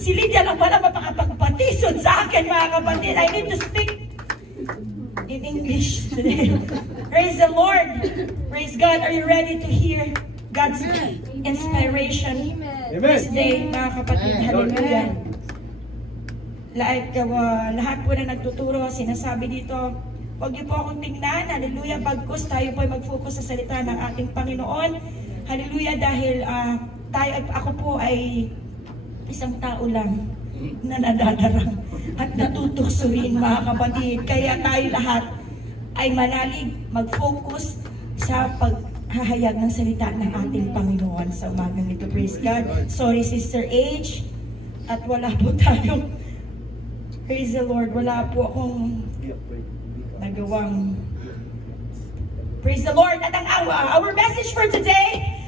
Si Lydia lang pala mapakapagpatisod sa akin, mga kapatid. I need to speak in English today. Praise the Lord. Praise God. Are you ready to hear God's inspiration this day, mga kapatid? Hallelujah. Like lahat po na nagtuturo, sinasabi dito, huwag niyo po akong tingnan. Hallelujah. Bagkus tayo po ay mag-focus sa salita ng ating Panginoon. Hallelujah. Dahil ako po ay isang tao lang na nadadarang at natutuksoin, mga kapatid. Kaya tayo lahat ay manalig, mag-focus sa paghahayag ng salita ng ating Panginoon sa umagang nito. Praise God. Sorry, Sister H. At wala po tayong, praise the Lord, wala po akong nagawang, praise the Lord. At our message for today,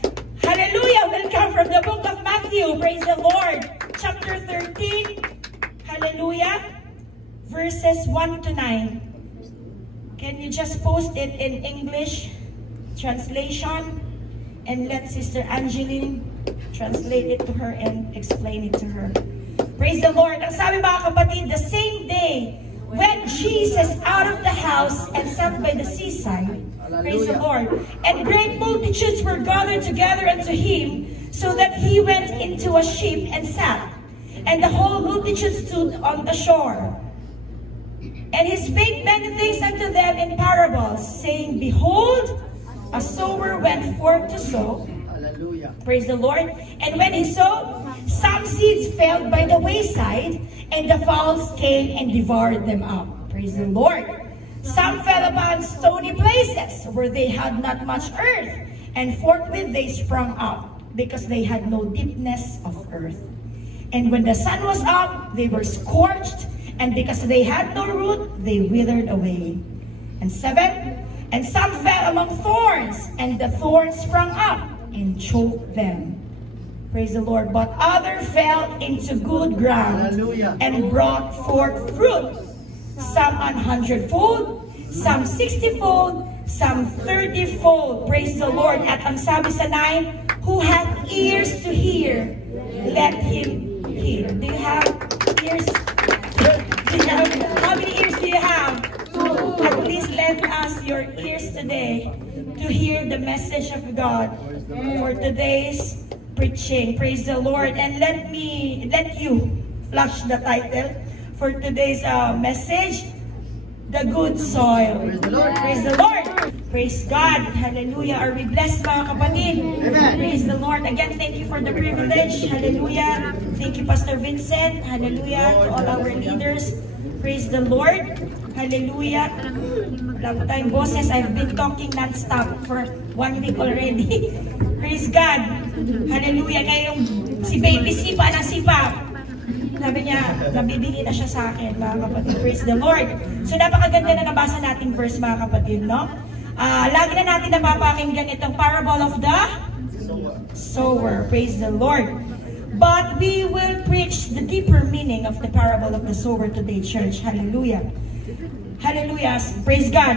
hallelujah, will come from the book of Matthew. Praise the Lord. Chapter 13. Hallelujah. Verses 1 to 9. Can you just post it in English translation? And let Sister Angeline translate it to her and explain it to her. Praise the Lord. Ang sabi, mga kapatid, the same day when Jesus out of the house and sat by the seaside, praise the Lord, and great multitudes were gathered together unto him, so that he went into a ship and sat, and the whole multitude stood on the shore. And he spake many things unto them in parables, saying, Behold, a sower went forth to sow. Praise the Lord. And when he sowed, some seeds fell by the wayside, and the fowls came and devoured them up. Praise the Lord. Some fell upon stony places, where they had not much earth, and forthwith they sprung up, because they had no deepness of earth. And when the sun was up, they were scorched, and because they had no root, they withered away. And 7, and some fell among thorns, and the thorns sprung up and choked them. Praise the Lord. But others fell into good ground, and brought forth fruit, some 100-fold, some 60-fold, some 30-fold. Praise the Lord. At ang sabi sa 9, who hath ears to hear, let him hear. Do you have ears? How many ears do you have? At least lend us your ears today to hear the message of God for today's preaching. Praise the Lord. And let you flash the title for today's message, The Good Soil. Praise the Lord. Praise the Lord. Praise God. Hallelujah. Are we blessed, mga kapatid? Amen. Praise the Lord. Again, thank you for the privilege. Hallelujah. Thank you, Pastor Vincent. Hallelujah. To all our leaders. Praise the Lord. Hallelujah. Wala po tayong boses. I've been talking non-stop for 1 week already. Praise God. Hallelujah. Kaya yung si baby sipa ng sipa, sabi niya, nabibili na siya sa akin, mga kapatid. Praise the Lord. So, napakaganda na nabasa nating verse, mga kapatid, no? Lagi na natin napapakinggan itong parable of the sower. Praise the Lord. But we will preach the deeper meaning of the parable of the sower today, church. Hallelujah. Hallelujah. Praise God.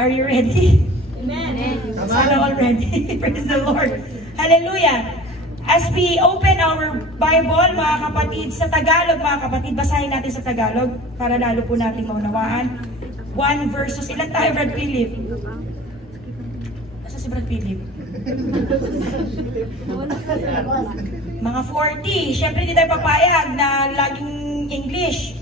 Are you ready? Amen. Sana all ready. Praise the Lord. Hallelujah. As we open our Bible, mga kapatid, sa Tagalog, mga kapatid, basahin natin sa Tagalog para lalo po natin maunawaan. 1 verses. Ilan tayo, Brad Philip? Asa si Brad Philip? Mga 40. Siyempre, hindi tayo papayag na laging English.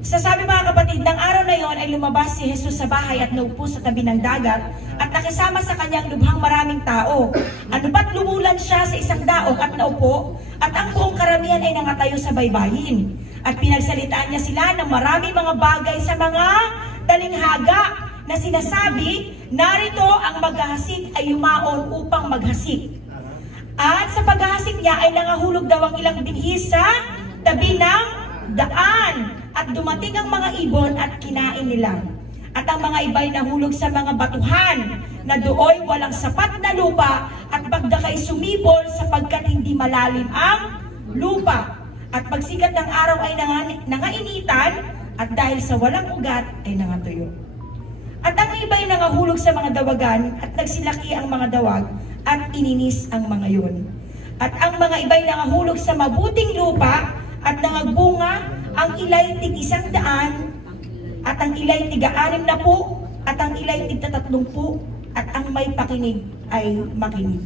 Sasabi, mga kapatid, ng araw na yon ay lumabas si Jesus sa bahay at naupo sa tabi ng dagat at nakisama sa kanyang lubhang maraming tao. Ano ba't lumulan siya sa isang daog at naupo at ang buong karamihan ay nangatayo sa baybayin. At pinagsalitaan niya sila ng maraming mga bagay sa mga talinghaga na sinasabi, narito ang maghahasik ay yumaon upang maghasik. At sa paghahasik niya ay nangahulog daw ang ilang binhi sa tabi ng daan. At dumating ang mga ibon at kinain nila. At ang mga iba'y nahulog sa mga batuhan na dooy walang sapat na lupa at pagdakay sumibol sapagkat hindi malalim ang lupa. At pagsikat ng araw ay nangainitan at dahil sa walang ugat ay nangatuyo. At ang iba'y nangahulog sa mga dawagan at nagsilaki ang mga dawag at ininis ang mga yun. At ang mga iba'y nangahulog sa mabuting lupa at nangagbunga, ang ila'y tig-100, at ang ila'y tig-60, at ang ila'y tig-30, at ang may pakinig ay makinig.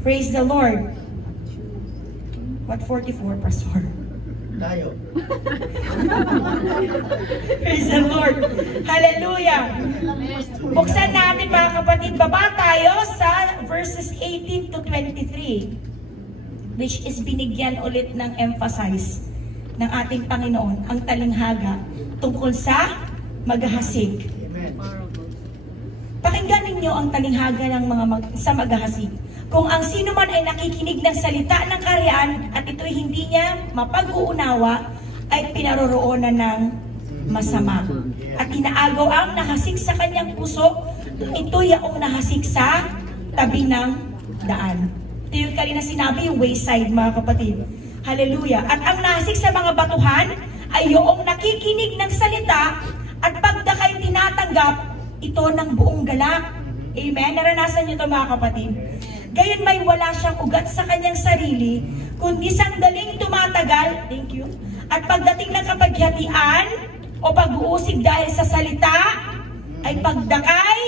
Praise the Lord. What 44, Pastor? Tayo. Praise the Lord. Hallelujah. Buksan natin mga kapatid, baba tayo sa verses 18 to 23, which is binigyan ulit ng emphasize ng ating Panginoon, ang talinghaga tungkol sa maghahasik. Amen. Pakinggan ninyo ang talinghaga ng sa maghahasik. Kung ang sino man ay nakikinig ng salita ng kaharian at ito'y hindi niya mapag-uunawa, ay pinaroroonan ng masama. At inaagaw ang nahasik sa kanyang puso, ito yaong nahasik sa tabi ng daan. Ito yung kanina sinabi, yung wayside, mga kapatid. Hallelujah. At ang nahasik sa mga batuhan ay yung nakikinig ng salita at pagdakay tinatanggap ito ng buong galak. Amen? Naranasan niyo ito, mga kapatid. Gayon may wala siyang ugat sa kanyang sarili, kundi sandaling tumatagal, thank you, at pagdating ng kapaghatian o pag-uusig dahil sa salita, ay pagdakay,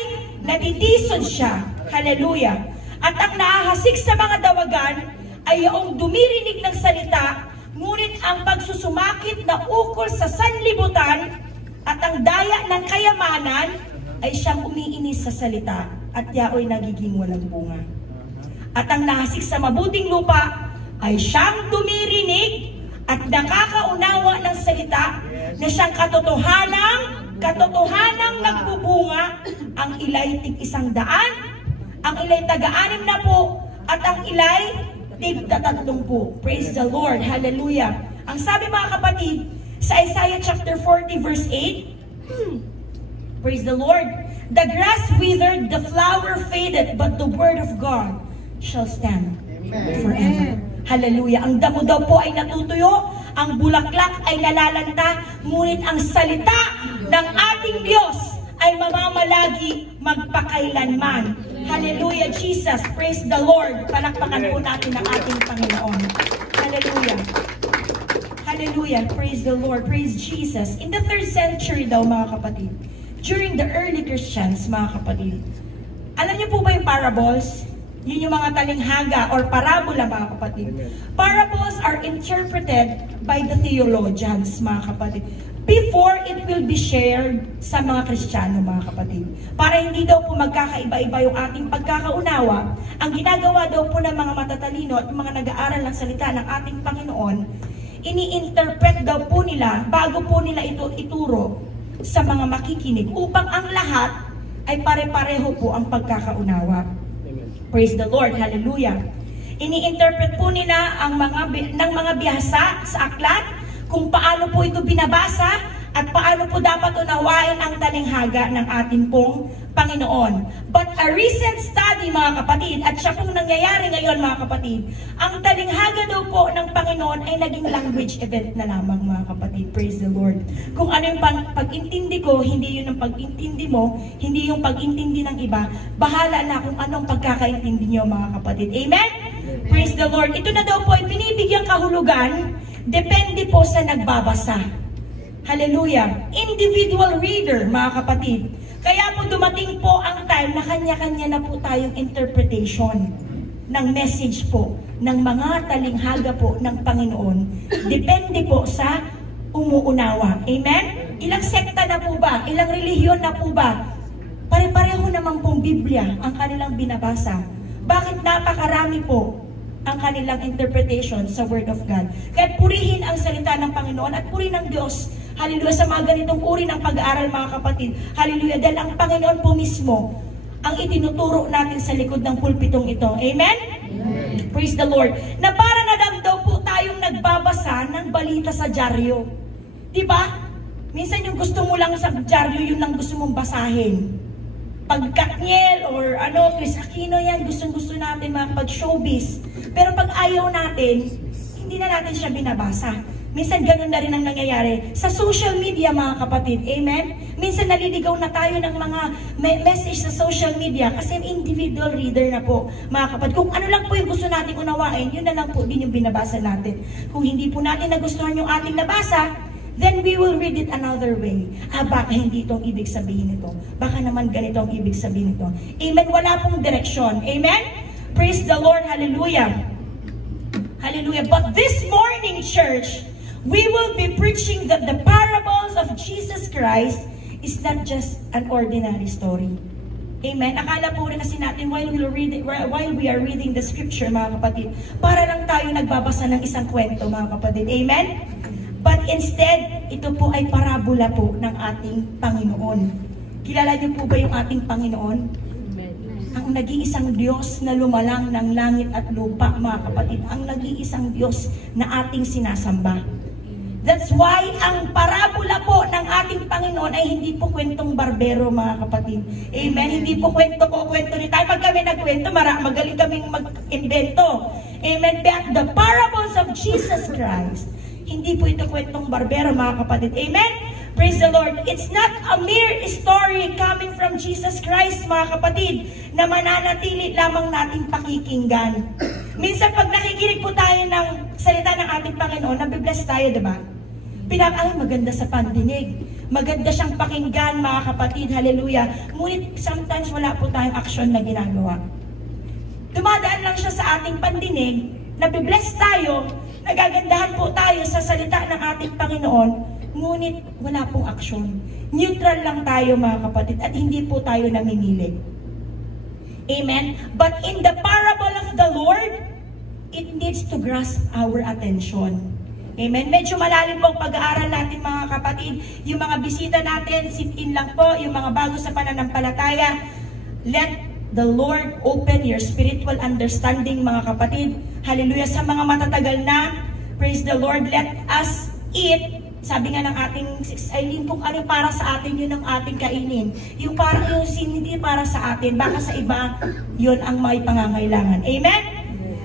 natitisod siya. Hallelujah. At ang nahahasik sa mga dawagan ay yung dumirinig ng salita, ngunit ang pagsusumakit na ukol sa sanlibutan at ang daya ng kayamanan ay siyang umiinis sa salita at yao'y nagiging walang bunga. At ang nahasik sa mabuting lupa ay siyang dumirinig at nakakaunawa ng salita na siyang katotohanang nagbubunga, ang ilay tig-100, ang ilay taga-60, at ang ilay tig-30. Praise the Lord. Hallelujah. Ang sabi mga kapatid sa Isaiah chapter 40 verse 8, praise the Lord. The grass withered, the flower faded, but the word of God shall stand forever. Hallelujah. Ang damo daw po ay natutuyo, ang bulaklak ay nalalanta, ngunit ang salita ng ating Diyos ay mamamalagi magpakailanman. Hallelujah, Jesus. Praise the Lord. Palakpakan po natin ang ating Panginoon. Hallelujah. Hallelujah. Praise the Lord. Praise Jesus. In the 3rd century daw, mga kapatid, during the early Christians, mga kapatid, alam niyo po ba yung parables? Yun yung mga talinghaga or parabola, mga kapatid. Parables are interpreted by the theologians, mga kapatid, before it will be shared sa mga Kristiyano, mga kapatid. Para hindi daw po magkakaiba-iba yung ating pagkakaunawa, ang ginagawa daw po ng mga matatalino at mga nag-aaral ng salita ng ating Panginoon, ini-interpret daw po nila bago po nila ito ituro sa mga makikinig upang ang lahat ay pare-pareho po ang pagkakaunawa. Praise the Lord. Hallelujah. Ini-interpret po nila ang mga bihasa sa aklat, kung paano po ito binabasa at paano po dapat unawain ang talinghaga ng ating pong Panginoon. But a recent study, mga kapatid, at siya pong nangyayari ngayon, mga kapatid, ang talinghaga daw po ng Panginoon ay naging language event na lamang, mga kapatid. Praise the Lord. Kung ano yung pag-intindi ko, hindi yun ang pag-intindi mo, hindi yung pag-intindi ng iba, bahala na kung anong pagkakaintindi nyo, mga kapatid. Amen? Praise the Lord. Ito na daw po ay binibigyang kahulugan, depende po sa nagbabasa. Hallelujah. Individual reader, mga kapatid. Kaya po dumating po ang time na kanya-kanya na po tayong interpretation ng message po, ng mga talinghaga po ng Panginoon. Depende po sa umuunawa. Amen? Ilang sekta na po ba? Ilang relihiyon na po ba? Pare-pareho naman pong Biblia ang kanilang binabasa. Bakit napakarami po ang kanilang interpretation sa Word of God? Kaya purihin ang salita ng Panginoon at purihin ng Diyos. Hallelujah, sa mga ganitong uri ng pag-aaral, mga kapatid. Hallelujah, dahil ang Panginoon po mismo ang itinuturo natin sa likod ng pulpitong ito. Amen? Amen. Praise the Lord. Na para na daw po tayong nagbabasa ng balita sa dyaryo. Diba? Minsan yung gusto mo lang sa dyaryo, yun lang gusto mong basahin. Pag Katniel or Chris Aquino, yan, gustong-gusto natin mga pag-showbiz. Pero pag ayaw natin, hindi na natin siya binabasa. Minsan ganun na rin ang nangyayari sa social media, mga kapatid. Amen? Minsan naliligaw na tayo ng mga message sa social media kasi individual reader na po, mga kapatid. Kung ano lang po yung gusto natin unawain, yun na lang po din yung binabasa natin. Kung hindi po natin nagustuhan yung ating nabasa, then we will read it another way. Baka hindi itong ibig sabihin nito. Baka naman ganito ang ibig sabihin nito. Amen? Wala pong direksyon. Amen? Praise the Lord. Hallelujah. Hallelujah. But this morning, church, we will be preaching that the parables of Jesus Christ is not just an ordinary story. Amen? Akala po rin kasi natin while we are reading the scripture, mga kapatid, para lang tayo nagbabasa ng isang kwento, mga kapatid. Amen? But instead, ito po ay parabola po ng ating Panginoon. Kilala niyo po ba yung ating Panginoon? Ang nag-iisang Diyos na lumalang ng langit at lupa, mga kapatid. Ang nag-iisang Diyos na ating sinasamba. That's why ang parabola po ng ating Panginoon ay hindi po kwentong barbero, mga kapatid. Amen? Hindi po kwento ni tayo. Pag kami nagkwento, magaling kaming mag-invento. Amen? But the parables of Jesus Christ, hindi po ito kwentong barbero, mga kapatid. Amen? Praise the Lord. It's not a mere story coming from Jesus Christ, mga kapatid, na mananatili lamang nating pakikinggan. Minsan pag nakikinig po tayo ng salita ng ating Panginoon, nabibless tayo, diba? Ay, maganda sa pandinig. Maganda siyang pakinggan, mga kapatid. Hallelujah. Ngunit sometimes wala po tayong action na ginagawa. Dumadaan lang siya sa ating pandinig, nabibless tayo, nagagandahan po tayo sa salita ng ating Panginoon, ngunit wala pong aksyon. Neutral lang tayo, mga kapatid, at hindi po tayo namimili. Amen? But in the parable of the Lord, it needs to grasp our attention. Amen? Medyo malalim po ang pag-aaral natin, mga kapatid. Yung mga bisita natin, sit-in lang po. Yung mga bago sa pananampalataya, let the Lord open your spiritual understanding, mga kapatid. Hallelujah. Sa mga matatagal na, praise the Lord, let us eat. Sabi nga ng ating Eileen, kung ano para sa atin, yun ang ating kainin. Yung parang yung hindi para sa atin, baka sa iba, yun ang may pangangailangan. Amen?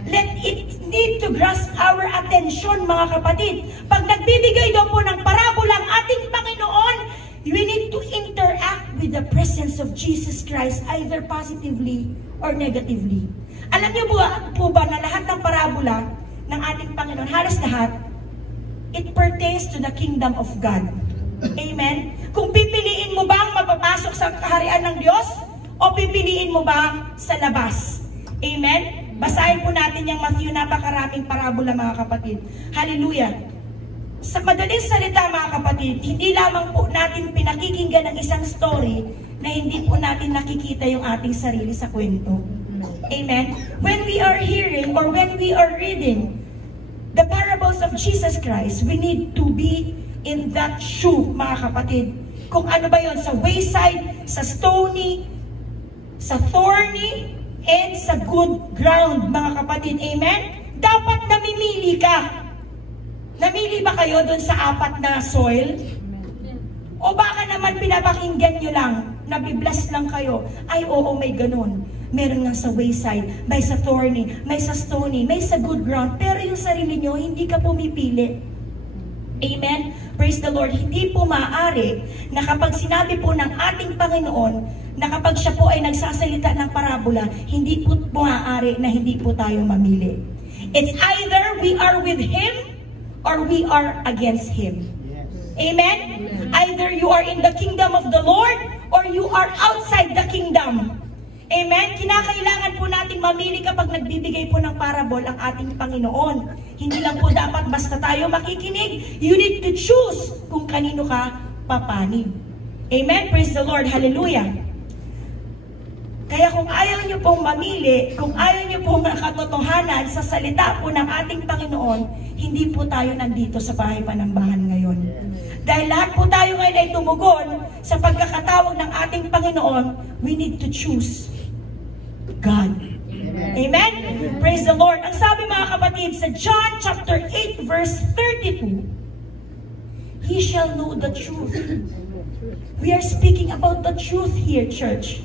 Let it need to grasp our attention, mga kapatid. Pag nagbibigay daw po ng parabola ang ating Panginoon, we need to interact with the presence of Jesus Christ, either positively or negatively. Alam niyo po ba na lahat ng parabola ng ating Panginoon, halos lahat, it pertains to the kingdom of God. Amen? Kung pipiliin mo bang mapapasok sa kaharian ng Diyos o pipiliin mo bang sa labas? Amen? Basahin po natin yung Matthew, napakaraming parabola, mga kapatid. Hallelujah! Sa madaling salita, mga kapatid, hindi lamang po natin pinakikinggan ng isang story na hindi po natin nakikita yung ating sarili sa kwento. Amen? When we are hearing or when we are reading the parables of Jesus Christ, we need to be in that shoe, mga kapatid. Kung ano ba yun, sa wayside, sa stony, sa thorny, and sa good ground, mga kapatid. Amen? Dapat namimili ka. Namili ba kayo doon sa apat na soil? O baka naman pinapakinggan nyo lang, nabibless lang kayo. Ay, oo, may ganun. Meron nga sa wayside, may sa thorny, may sa stony, may sa good ground. Pero yung sarili nyo, hindi ka pumipili. Amen? Praise the Lord. Hindi po maaari na kapag sinabi po ng ating Panginoon na kapag siya po ay nagsasalita ng parabola, hindi po maaari na hindi po tayo mamili. It's either we are with Him or we are against Him. Yes. Amen? Either you are in the kingdom of the Lord or you are outside the kingdom. Amen? Kinakailangan po natin mamili kapag nagbibigay po ng parable ang ating Panginoon. Hindi lang po dapat basta tayo makikinig. You need to choose kung kanino ka papanig. Amen? Praise the Lord. Hallelujah. Kaya kung ayaw nyo pong mamili, kung ayaw nyo pong makatotohanan sa salita po ng ating Panginoon, hindi po tayo nandito sa bahay panambahan ngayon. Dahil lahat po tayo ngayon ay tumugon sa pagkakatawag ng ating Panginoon, we need to choose God. Amen? Praise the Lord. Ang sabi, mga kapatid, sa John chapter 8 verse 32, He shall know the truth. We are speaking about the truth here, church.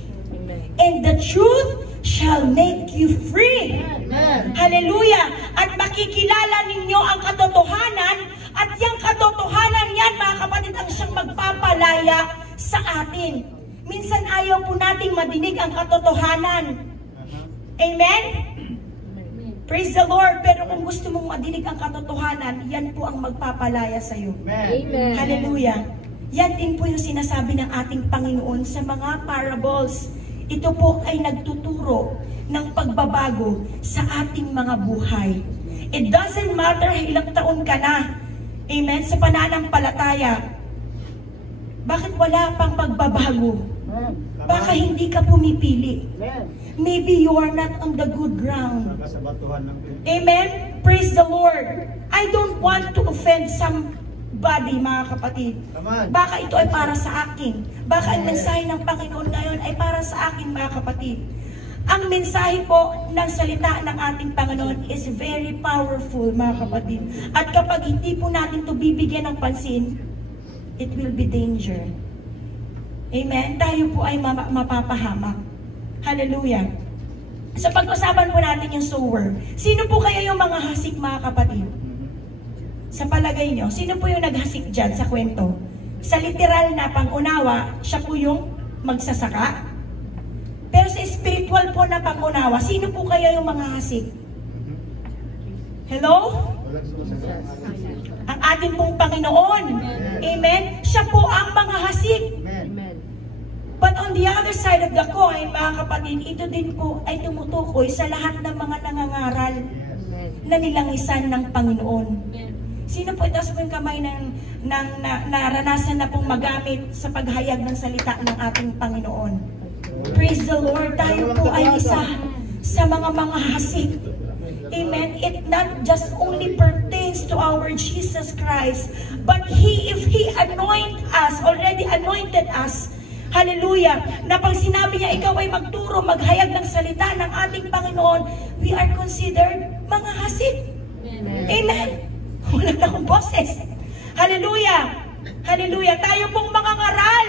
And the truth shall make you free. Amen. Hallelujah. At makikilala ninyo ang katotohanan, at yung katotohanan yan, mga kapatid, ang siyang magpapalaya sa atin. Minsan ayaw po nating madinig ang katotohanan. Amen? Praise the Lord. Pero kung gusto mong madinig ang katotohanan, yan po ang magpapalaya sa iyo. Amen. Hallelujah. Yan din po yung sinasabi ng ating Panginoon sa mga parables. Ito po ay nagtuturo ng pagbabago sa ating mga buhay. It doesn't matter ilang taon ka na, amen, sa pananampalataya. Bakit wala pang pagbabago? Baka hindi ka pumipili. Maybe you are not on the good ground. Amen? Praise the Lord. I don't want to offend somebody, mga kapatid. Baka ito ay para sa akin. Baka ang mensahe ng Panginoon ngayon ay para sa akin, mga kapatid. Ang mensahe po ng salita ng ating Panginoon is very powerful, mga kapatid. At kapag hindi po natin ito bibigyan ng pansin, it will be danger. Amen? Tayo po ay mapapahamak. Hallelujah. Sa pag-usapan po natin yung sower. Sino po kaya yung mga hasik, mga kapatid? Sa palagay nyo, sino po yung naghasik dyan sa kwento? Sa literal na pangunawa, siya po yung magsasaka. Pero sa spiritual po na pangunawa, sino po kaya yung mga hasik? Hello? Ang ating pong Panginoon. Amen? Siya po ang mga hasik. But on the other side of the coin, mga kapatid, ito din po ay tumutukoy sa lahat ng mga nangangaral na nilangisan ng Panginoon. Sino po, itaas po yung kamay ng naranasan na pong magamit sa paghayag ng salita ng ating Panginoon. Praise the Lord, tayo po ay isa sa mga hasik. Amen. It not just only pertains to our Jesus Christ, but if He already anointed us, hallelujah, na pag sinabi niya, ikaw ay magturo, maghayag ng salita ng ating Panginoon, we are considered mga hasik. Amen. Wala na akong boses. Hallelujah. Hallelujah. Tayo pong mga ngaral.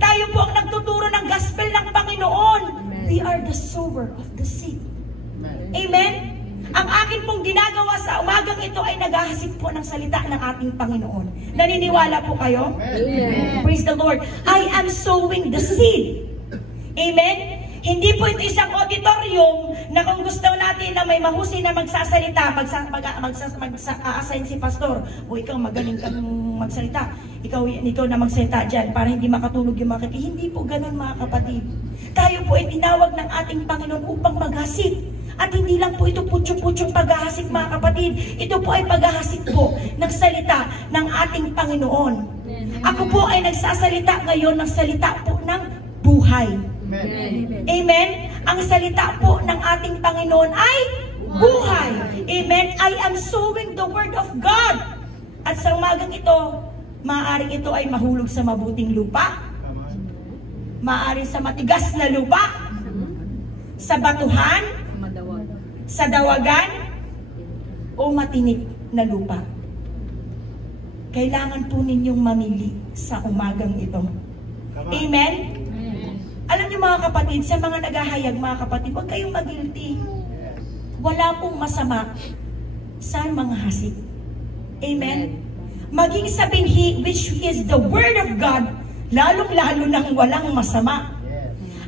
Tayo po ang nagtuturo ng gospel ng Panginoon. We are the sower of the seed. Amen. Ang akin pong ginagawa sa umagang ito ay naghahasik po ng salita ng ating Panginoon. Naniniwala po kayo? Amen. Praise the Lord. I am sowing the seed. Amen? Hindi po ito isang auditorium na kung gusto natin na may mahusay na magsasalita, mag-assign si pastor, o ikaw magaling kang magsalita, ikaw na magsalita dyan para hindi makatulog yung mga kapatid. Hindi po ganun, mga kapatid. Tayo po ay tinawag ng ating Panginoon upang maghasik. At hindi lang po ito putyo-putyong paghahasik, mga kapatid. Ito po ay paghahasik po ng salita ng ating Panginoon. Ako po ay nagsasalita ngayon ng salita po ng buhay. Amen? Ang salita po ng ating Panginoon ay buhay. Amen? I am sowing the word of God. At sa umagang ito, maaaring ito ay mahulog sa mabuting lupa, maaaring sa matigas na lupa, sa batuhan, sa dawagan, o matinik na lupa. Kailangan po ninyong mamili sa umagang ito. Amen? Alam niyo, mga kapatid, sa mga naghahayag, mga kapatid, huwag kayong magilty. Wala pong masama sa mga hasik. Amen? Maging sa binhi, which is the word of God, lalong-lalo nang walang masama.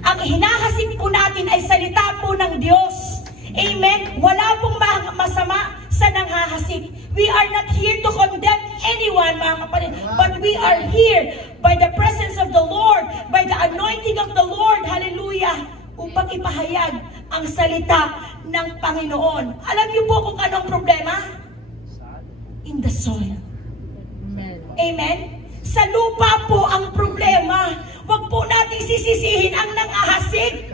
Ang hinahasik po natin ay salita po ng Diyos. Amen? Wala pong masama sa nanghahasik. We are not here to condemn anyone, mga kapatid, but we are here by the presence of the Lord, by the anointing of the Lord, hallelujah, upang ipahayag ang salita ng Panginoon. Alam niyo po kung anong problema? In the soil. Amen? Sa lupa po ang problema. Huwag po nating sisisihin ang nanghahasik.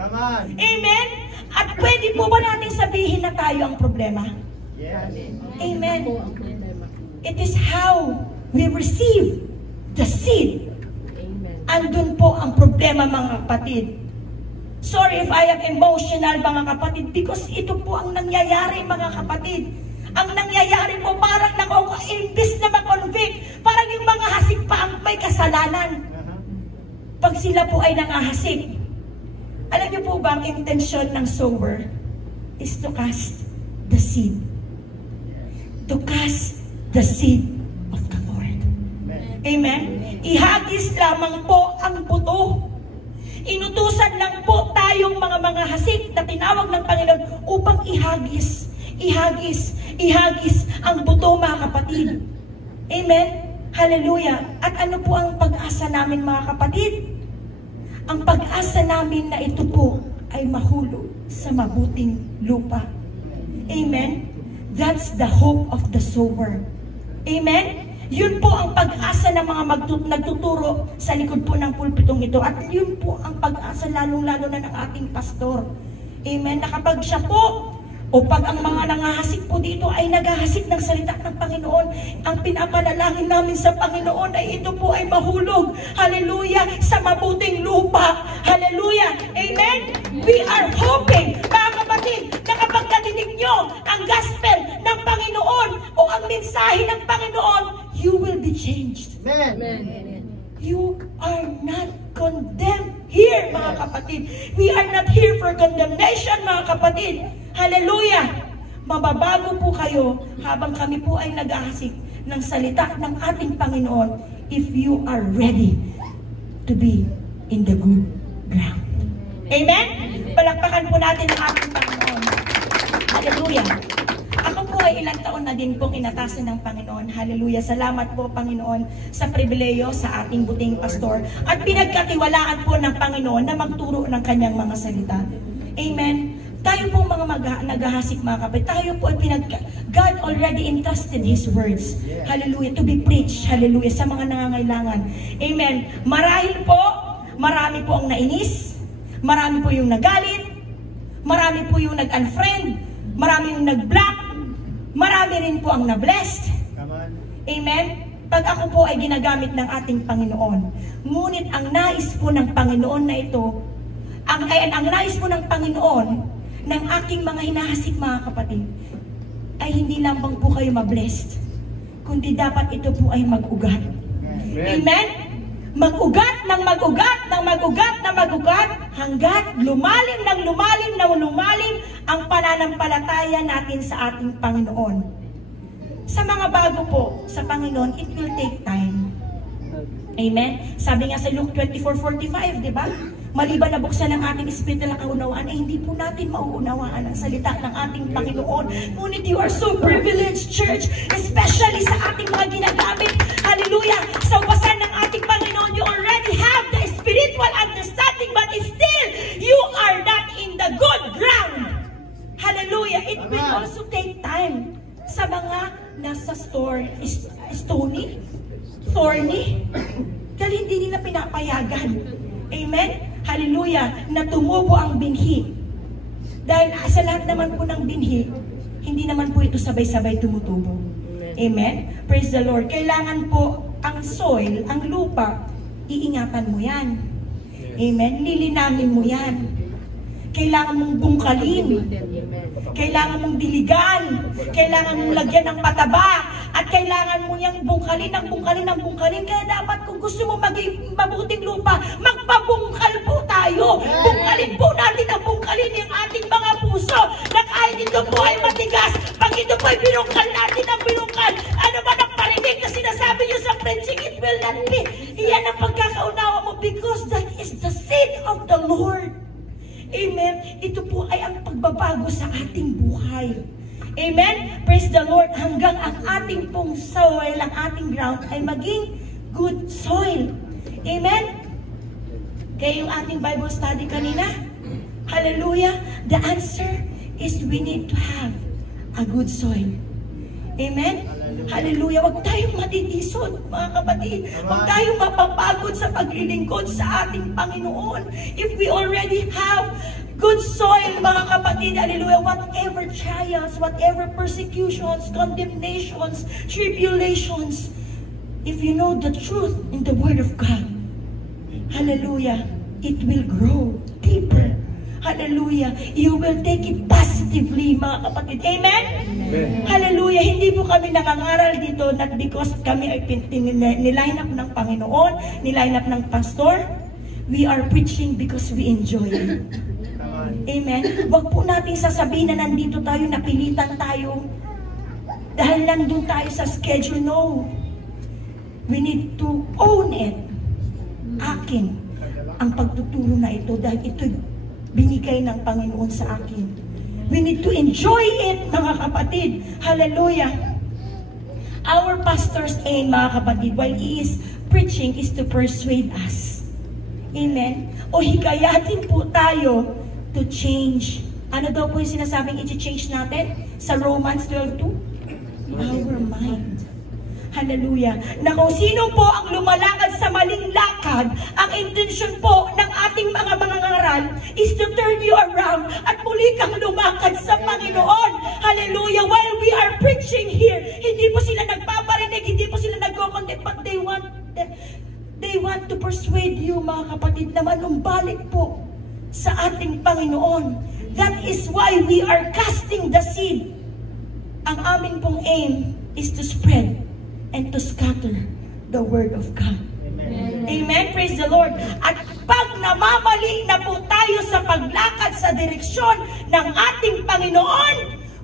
Amen? At pwede po ba natin sabihin na tayo ang problema? Yes. Amen. It is how we receive the seed. Andun po ang problema, mga kapatid. Sorry if I am emotional, mga kapatid, because ito po ang nangyayari, mga kapatid. Ang nangyayari po parang imbis na mag-convict, parang yung mga hasik pa ang may kasalanan. Pag sila po ay nangahasik. Alam niyo po ba ang intensyon ng sower is to cast the seed. To cast the seed of the Lord. Amen? Ihagis lamang po ang buto. Inutusan lang po tayong mga hasik na tinawag ng Panginoon upang ihagis ang buto, mga kapatid. Amen? Hallelujah. At ano po ang pag-asa namin, mga kapatid? Ang pag-asa namin na ito po ay mahulog sa mabuting lupa. Amen? That's the hope of the sower. Amen? Yun po ang pag-asa ng mga nagtuturo sa likod po ng pulpitong ito. At yun po ang pag-asa lalong-lalo na ng ating pastor. Amen? Na kapag siya po, o pag ang mga nangahasik po dito ay naghahasik ng salita ng Panginoon, ang pinapanalangin namin sa Panginoon ay ito po ay mahulog. Hallelujah! Sa mabuting lupa. Hallelujah! Amen? We are hoping, mga kapatid, na kapag nadinig nyo ang gospel ng Panginoon o ang mensahe ng Panginoon, you will be changed. Amen. You are not condemned here, mga kapatid. We are not here for condemnation, mga kapatid. Hallelujah! Mababago po kayo habang kami po ay nag-ahasik ng salita ng ating Panginoon if you are ready to be in the good ground. Amen? Palakpakan po natin ang ating Panginoon. Hallelujah! Ako po ay ilang taon na din pong inatasan ng Panginoon. Hallelujah! Salamat po, Panginoon, sa pribileyo sa ating buting pastor at pinagkatiwalaan po ng Panginoon na magturo ng kanyang mga salita. Amen? Tayo po mga naghahasik, mga kapatid, tayo po ay God already entrusted His words. Hallelujah. To be preached. Hallelujah. Sa mga nangangailangan. Amen. Marahil po, marami po ang nainis. Marami po yung nagalit. Marami po yung nag-unfriend. Marami yung nag-block. Marami rin po ang na-blessed. Amen. Pag ako po ay ginagamit ng ating Panginoon. Ngunit ang nais po ng Panginoon na ito, ang nais po ng Panginoon ng aking mga hinahasik, mga kapatid, ay hindi lamang po kayo mablessed, kundi dapat ito po ay mag-ugat. Amen? Mag-ugat ng mag-ugat ng mag-ugat ng mag-ugat hanggat lumalim ng lumalim ng lumalim ang pananampalataya natin sa ating Panginoon. Sa mga bago po sa Panginoon, it will take time. Amen? Sabi nga sa Luke 24:45, di ba? Maliban na buksan ng ating espiritu ng kaunawaan, ay hindi po natin mauunawaan ang salita ng ating Panginoon. Ngunit you are so privileged, church, especially sa ating mga ginagamit. Hallelujah! Sa upasan ng ating Panginoon, you already have the spiritual understanding, but still, you are not in the good ground. Hallelujah! It will also take time sa mga nasa stony, thorny, dahil hindi nila pinapayagan. Amen? Hallelujah, na tumubo ang binhi. Dahil sa lahat naman po ng binhi, hindi naman po ito sabay-sabay tumutubo. Amen? Praise the Lord. Kailangan po ang soil, ang lupa, iingatan mo yan. Amen? Lilinangin mo yan. Kailangan mong bungkalin. Kailangan mong diligan. Kailangan mong lagyan ng pataba. At kailangan mo niyang bungkalin ng bungkalin ng bungkalin. Kaya dapat kung gusto mo maging mabuting lupa, magpabungkal po tayo. Bungkalin po natin ang bungkalin yung ating mga puso. Na kahit ito po ay matigas, pag ito po ay binungkal natin ang binungkal, ano ba ang parinig na sinasabi niyo sa preaching, it will not be. Iyan ang pagkakaunawa mo because that is the seed of the Lord. Amen? Ito po ay ang pagbabago sa ating buhay. Amen? Praise the Lord. Hanggang ang ating pong soil, ang ating ground ay maging good soil. Amen? Kaya yung ating Bible study kanina, hallelujah, the answer is we need to have a good soil. Amen? Hallelujah. Huwag tayong matitisod, mga kapatid. Huwag tayong mapapagod sa paglilingkod sa ating Panginoon. If we already have good soil, mga kapatid, hallelujah, whatever trials, whatever persecutions, condemnations, tribulations, if you know the truth in the Word of God, hallelujah, it will grow deeper. Hallelujah. You will take it positively, mga kapatid. Amen? Amen. Hallelujah. Hindi po kami nangangaral dito not because kami ay niline up ng Panginoon, niline up ng pastor. We are preaching because we enjoy it. Amen? Huwag po natin sasabihin na nandito tayo, napilitan tayo dahil nandun tayo sa schedule. No. We need to own it. Akin ang pagtuturo na ito dahil ito binigay ng Panginoon sa akin. We need to enjoy it, mga kapatid. Hallelujah. Our pastor's aim, mga kapatid, while he is preaching, is to persuade us. Amen? O hikayatin po tayo to change. Ano daw po yung sinasabing i-change natin sa Romans 12:2? Our mind. Hallelujah. Na kung sino po ang lumalakad sa maling lakad, ang intensyon po ng ating mga mangangaral is to turn you around at muli kang lumakad sa Panginoon. Hallelujah. While we are preaching here, hindi po sila nagpaparinig, hindi po sila nagko-condemn, but they want to persuade you, mga kapatid, na manumbalik po sa ating Panginoon. That is why we are casting the seed. Ang aming pong aim is to spread and to scatter the Word of God. Amen. Amen. Praise the Lord. At pag namamali na po tayo sa paglakad sa direksyon ng ating Panginoon,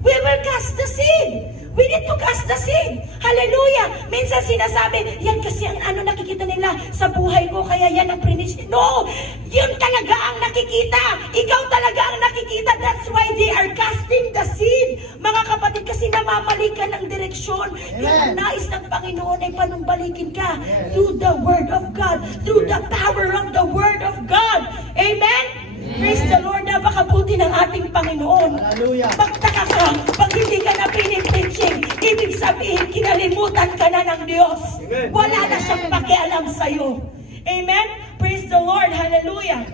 we will cast the seed. We need to cast the seed. Hallelujah. Minsan sinasabi, yan kasi ang ano nakikita nila sa buhay ko, kaya yan ang prinis. No! Yun talaga ang nakikita. Ikaw talaga ang nakikita. That's why they are casting the seed. Mga kapatid, kasi namamali ka ng direksyon. Kaya ang nais ng Panginoon ay panumbalikin ka through the Word of God, through the power of the Word of God. Amen? Praise the Lord, napakabuti ng ating Panginoon. Hallelujah. Magtaka ka, pag hindi ka na pinipitching, ibig sabihin, kinalimutan ka na ng Diyos. Amen. Wala na siyang pakialam sa'yo. Amen? Praise the Lord. Hallelujah.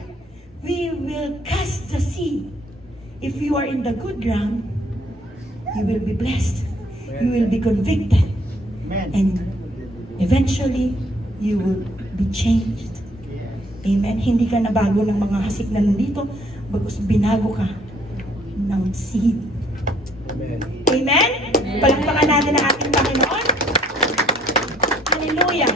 We will cast the seed. If you are in the good ground, you will be blessed. You will be convicted. Amen. And eventually, you will be changed. Amen. Hindi ka nabago ng mga hasik na nandito, bagos binago ka ng seed. Amen. Amen? Palakpakan natin ang ating Panginoon. Hallelujah.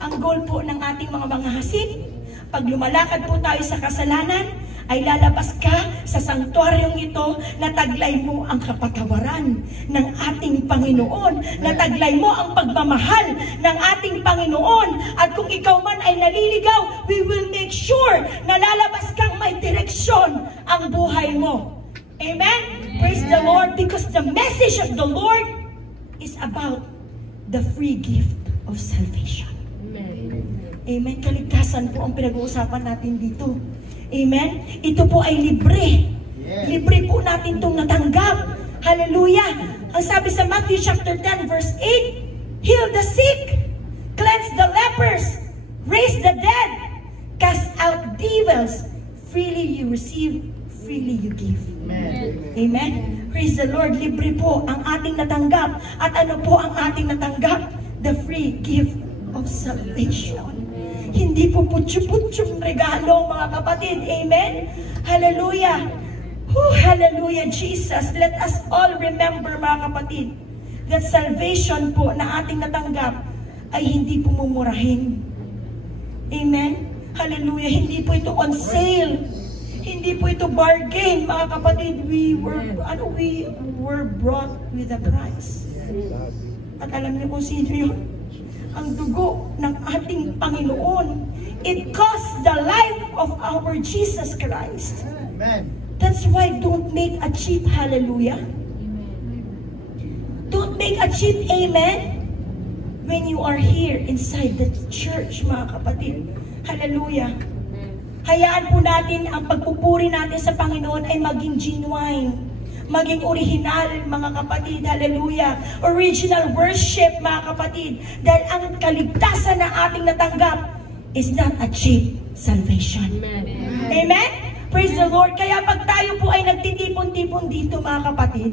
Ang goal po ng ating mga hasik, pag lumalakad po tayo sa kasalanan, ay lalabas ka sa sanktuaryong ito na taglay mo ang kapatawaran ng ating Panginoon, na taglay mo ang pagmamahal ng ating Panginoon. At kung ikaw man ay naliligaw, we will make sure na lalabas kang may direksyon ang buhay mo. Amen? Praise the Lord, because the message of the Lord is about the free gift of salvation. Amen? Kaligtasan po ang pinag-uusapan natin dito. Amen? Ito po ay libre. Yes. Libre po natin itong natanggap. Hallelujah! Ang sabi sa Matthew chapter 10 verse 8, heal the sick, cleanse the lepers, raise the dead, cast out devils. Freely you receive, freely you give. Amen. Amen? Praise the Lord. Libre po ang ating natanggap. At ano po ang ating natanggap? The free gift of salvation. Hindi po putyo-putyong regalo, mga kapatid. Amen? Hallelujah. Hallelujah, Jesus. Let us all remember, mga kapatid, that salvation po na ating natanggap ay hindi po mumurahin. Amen? Hallelujah. Hindi po ito on sale. Hindi po ito bargain, mga kapatid. We were brought with a price. At alam niyo kung sino yun? Ang dugo ng ating Panginoon. It cost the life of our Jesus Christ. Amen. That's why don't make a cheap hallelujah. Don't make a cheap amen when you are here inside the church, mga kapatid. Hallelujah. Hayaan po natin ang pagpupuri natin sa Panginoon ay maging genuine, maging original, mga kapatid. Hallelujah. Original worship, mga kapatid. Dahil ang kaligtasan na ating natanggap is not a cheap salvation. Amen. Amen? Praise the Lord. Kaya pag tayo po ay nagtitipon-tipon dito, mga kapatid,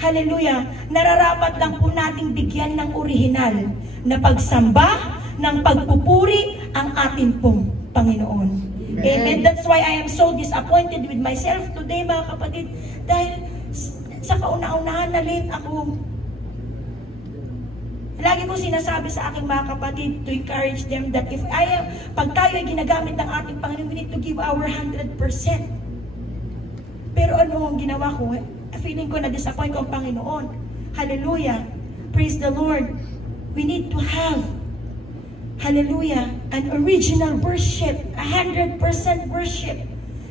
hallelujah, nararapat lang po nating bigyan ng original na pagsamba, ng pagpupuri ang ating pong Panginoon. Amen. That's why I am so disappointed with myself today, mga kapatid. Dahil sa kauna-unahan na late ako. Lagi ko sinasabi sa aking mga kapatid to encourage them that pag tayo ay ginagamit ng ating Panginoon, we need to give our 100%. Pero ano ang ginawa ko? Feeling ko na-disappoint ko ang Panginoon. Hallelujah. Praise the Lord. we need to have, hallelujah, an original worship, 100% worship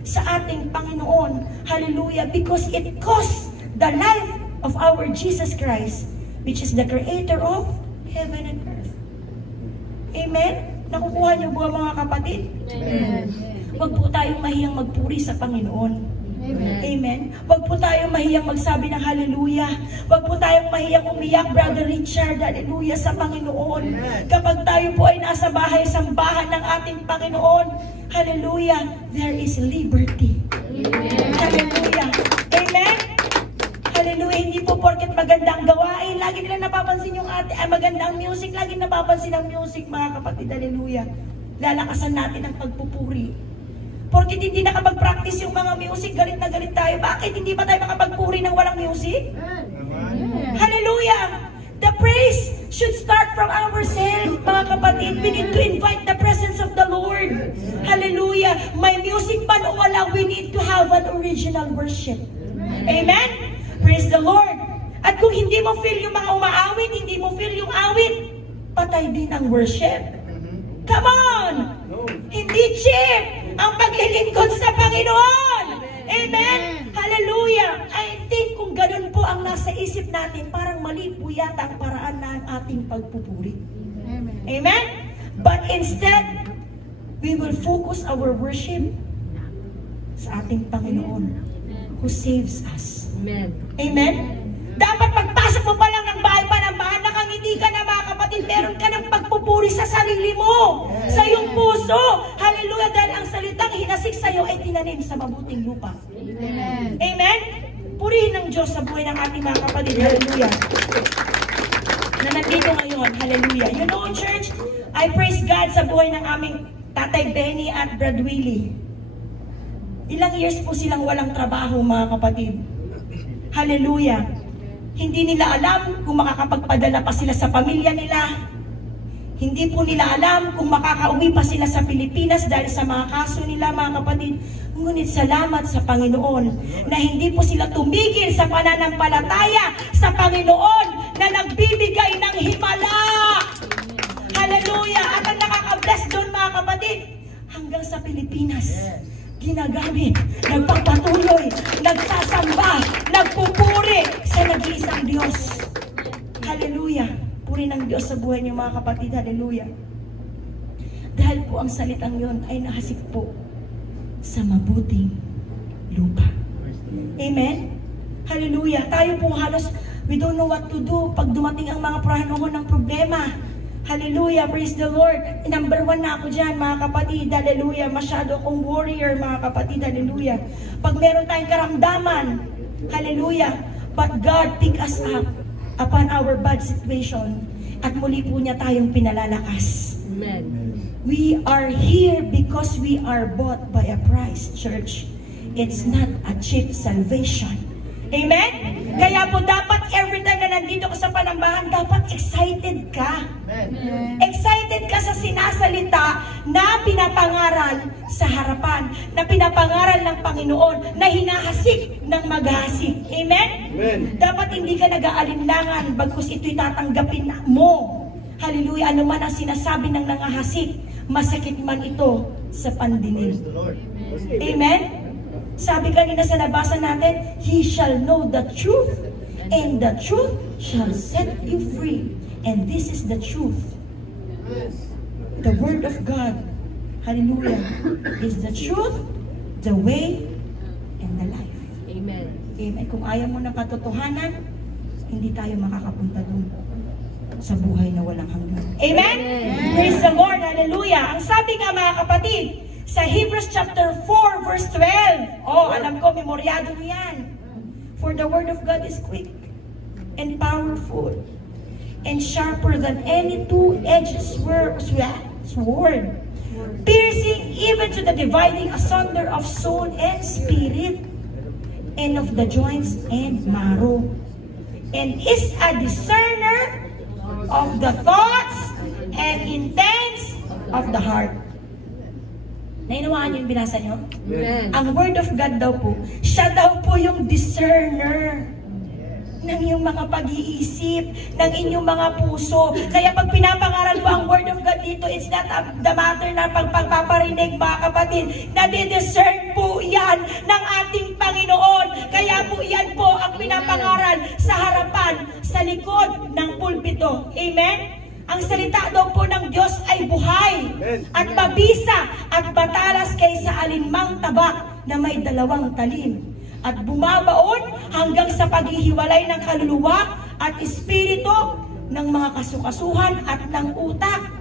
sa ating Panginoon. Hallelujah, because it costs the life of our Jesus Christ, which is the creator of heaven and earth. Amen? Nakukuha niyo ba mga kapatid? Amen. Huwag po tayong mahiyang magpuri sa Panginoon. Amen. Amen. Huwag po tayong mahiyang magsabi ng hallelujah. Huwag po tayong mahiyang umiyak, Brother Richard, hallelujah sa Panginoon. Kapag tayo po ay nasa bahay-sambahan ng ating Panginoon, hallelujah, there is liberty. Amen. Hallelujah. Amen. Hallelujah. Hindi po porket maganda ang gawain, lagi nila napapansin yung maganda ang music, lagi napapansin ang music, mga kapatid. Hallelujah. Lalakasan natin ang pagpupuri. Porket hindi nakapag-practice yung mga music, galit na galit tayo. Bakit hindi ba tayo makapagpuri ng walang music? Hallelujah! The praise should start from ourselves, mga kapatid. We need to invite the presence of the Lord. Hallelujah! May music man o wala, we need to have an original worship. Amen? Praise the Lord! At kung hindi mo feel yung mga umaawit, hindi mo feel yung awit, patay din ang worship. Come on! Hindi cheap ang paglilingkod sa Panginoon. Amen? Hallelujah! I think kung ganun po ang nasa isip natin, parang mali po yata ang paraan ng ating pagpupuri. Amen? But instead, we will focus our worship sa ating Panginoon who saves us. Amen. Amen? Dapat pagpasok mo pa lang ng bahay-panambahan, nakangiti ka na mga kapatid, meron ka ng pagpupuri sa sarili mo, sa iyong puso. Hallelujah, dahil ang salitang hinasik sa iyo ay tinanim sa mabuting lupa. Amen. Amen? Purihin ng Diyos sa buhay ng ating mga kapatid. Hallelujah. Na nandito ngayon. Hallelujah. You know, church, I praise God sa buhay ng aming Tatay Benny at Brad Willie. Ilang years po silang walang trabaho, mga kapatid. Hallelujah. Hindi nila alam kung makakapagpadala pa sila sa pamilya nila. Hindi po nila alam kung makakauwi pa sila sa Pilipinas dahil sa mga kaso nila, mga kapatid. Ngunit salamat sa Panginoon na hindi po sila tumigil sa pananampalataya sa Panginoon na nagbibigay ng himala. Hallelujah! At ang nakaka-bless doon, mga kapatid, hanggang sa Pilipinas, ginagamit, nagpapatuloy, nagsasamba, nagpupuri sa nag-iisang Diyos. Hallelujah! Puri ng Diyos sa buhay niyo, mga kapatid. Hallelujah! Dahil po ang salitang yon ay nahasik po sa mabuting lupa. Amen? Hallelujah! Tayo po halos, we don't know what to do pag dumating ang mga prahanungon ng problema. Hallelujah, praise the Lord. Number 1 na ako dyan, mga kapatid. Hallelujah, masyado akong warrior, mga kapatid. Hallelujah. Pag meron tayong karamdaman, hallelujah, but God pick us up upon our bad situation at muli po niya tayong pinalalakas. Amen. We are here because we are bought by a price, church. It's not a cheap salvation. Amen? Kaya po dapat every time na nandito ka sa panambahan, dapat excited ka. Amen. Excited ka sa sinasalita na pinapangaral sa harapan, na pinapangaral ng Panginoon, na hinahasik ng maghahasik. Amen? Amen. Dapat hindi ka nag-aalinlangan bagkus ito'y tatanggapin mo. Hallelujah, ano man ang sinasabi ng nangahasik, masakit man ito sa pandinig. Praise the Lord. Amen? Sabi kanina sa nabasa natin, He shall know the truth, and the truth shall set you free. And this is the truth. The Word of God, hallelujah, is the truth, the way, and the life. Amen. Amen. Kung ayaw mo ng katotohanan, hindi tayo makakapunta dun sa buhay na walang hanggan. Amen? Praise the Lord. Hallelujah. Ang sabi nga, mga kapatid, sa Hebrews chapter 4 verse 12. Oh, alam ko, memoryado nyo yan. For the word of God is quick and powerful and sharper than any two-edged sword, piercing even to the dividing asunder of soul and spirit, and of the joints and marrow, and is a discerner of the thoughts and intents of the heart. Nainawaan niyo yung binasa niyo? Amen. Ang word of God daw po, siya daw po yung discerner. ng iyong mga pag-iisip, ng inyong mga puso. Kaya pag pinapangaral mo ang Word of God dito, it's not the matter na pagpaparinig, mga kapatid. Nadi-discern po yan ng ating Panginoon. Kaya po yan po ang pinapangaral sa harapan, sa likod ng pulpito. Amen? Ang salita daw po ng Diyos ay buhay at mabisa at matalas kaysa alinmang tabak na may 2 talim. At bumabaon hanggang sa paghihiwalay ng kaluluwa at espiritu ng mga kasukasuhan at ng utak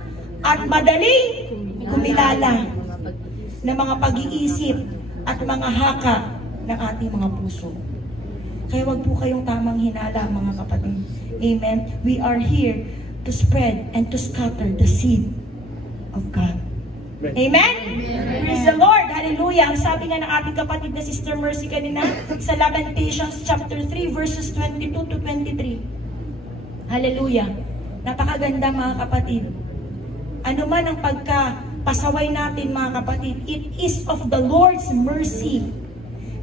at madaling kumilala ng mga pag-iisip at mga haka ng ating mga puso. Kaya wag po kayong tamang hinala, mga kapatid. Amen? We are here to spread and to scatter the seed of God. Amen? Praise the Lord. Hallelujah. Ang sabi nga ng ating kapatid na Sister Mercy kanina sa Lamentations chapter 3 verses 22 to 23. Hallelujah. Napakaganda, mga kapatid. Ano man ang pagkapasaway natin, mga kapatid, it is of the Lord's mercy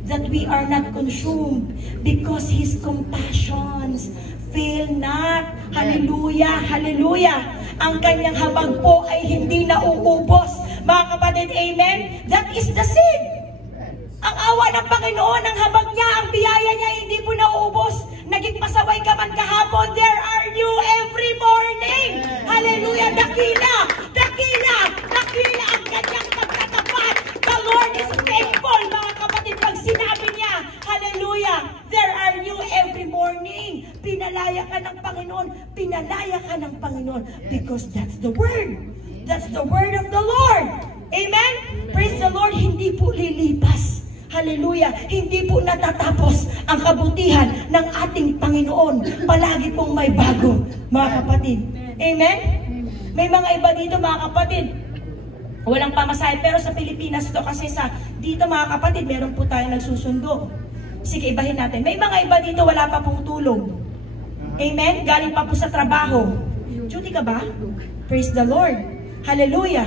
that we are not consumed because His compassions fail not. Hallelujah. Hallelujah. Ang kanyang habag po ay hindi nauubos. Mga kapatid, amen? That is the seed. Ang awa ng Panginoon, ang habag niya, ang biyaya niya, hindi po nauubos. Naging pasaway ka man kahapon, there are new every morning. Hallelujah. Dakila, dakila, dakila ang kanyang pagtatapat. The Lord is faithful, mga kapatid. Pag sinabi niya, hallelujah, there are new every morning. Pinalaya ka ng Panginoon, pinalaya ka ng Panginoon because that's the word. That's the word of the Lord. Amen? Praise the Lord. Hindi po lilipas. Hallelujah. Hindi po natatapos ang kabutihan ng ating Panginoon. Palagi pong may bago, mga kapatid. Amen? May mga iba dito, mga kapatid. Walang pamasahe. Pero sa Pilipinas to kasi dito, mga kapatid, meron po tayong nagsusundo. Sige, ibahin natin. May mga iba dito, wala pa pong tulong. Amen? Galing pa po sa trabaho. Duty ka ba? Praise the Lord. Hallelujah.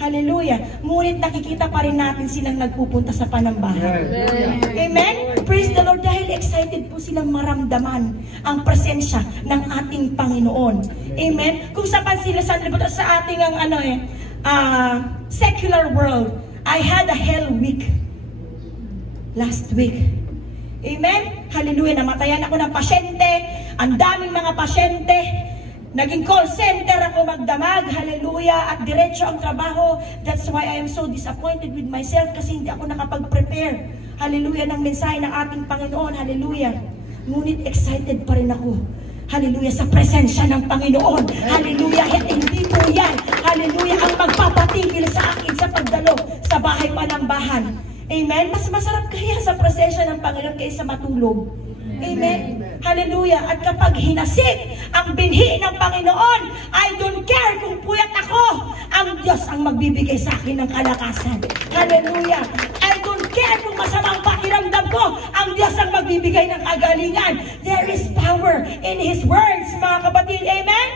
Hallelujah. Ngunit nakikita pa rin natin silang nagpupunta sa panambahan. Amen? Praise the Lord. Dahil excited po silang maramdaman ang presensya ng ating Panginoon. Amen? Kung saan sila sa ating secular world, I had a hell week last week. Amen? Hallelujah. Namatayan ako ng pasyente. Ang daming mga pasyente. Naging call center ako magdamag, hallelujah, at diretso ang trabaho. That's why I am so disappointed with myself kasi hindi ako nakapag-prepare, hallelujah, ng mensahe ng ating Panginoon, hallelujah. Ngunit excited pa rin ako, hallelujah, sa presensya ng Panginoon, hallelujah, at hindi po yan, hallelujah, ang magpapatigil sa akin sa pagdalo sa bahay panambahan. Amen? Mas masarap kaya sa presensya ng Panginoon kaysa matulog. Amen. Hallelujah. At kapag hinasik ang binhi ng Panginoon, I don't care kung puyat ako. Ang Diyos ang magbibigay sa akin ng kalakasan. Hallelujah. I don't care kung masamang pakiramdam ko. Ang Diyos ang magbibigay ng kagalingan. There is power in His words, mga kapatid. Amen?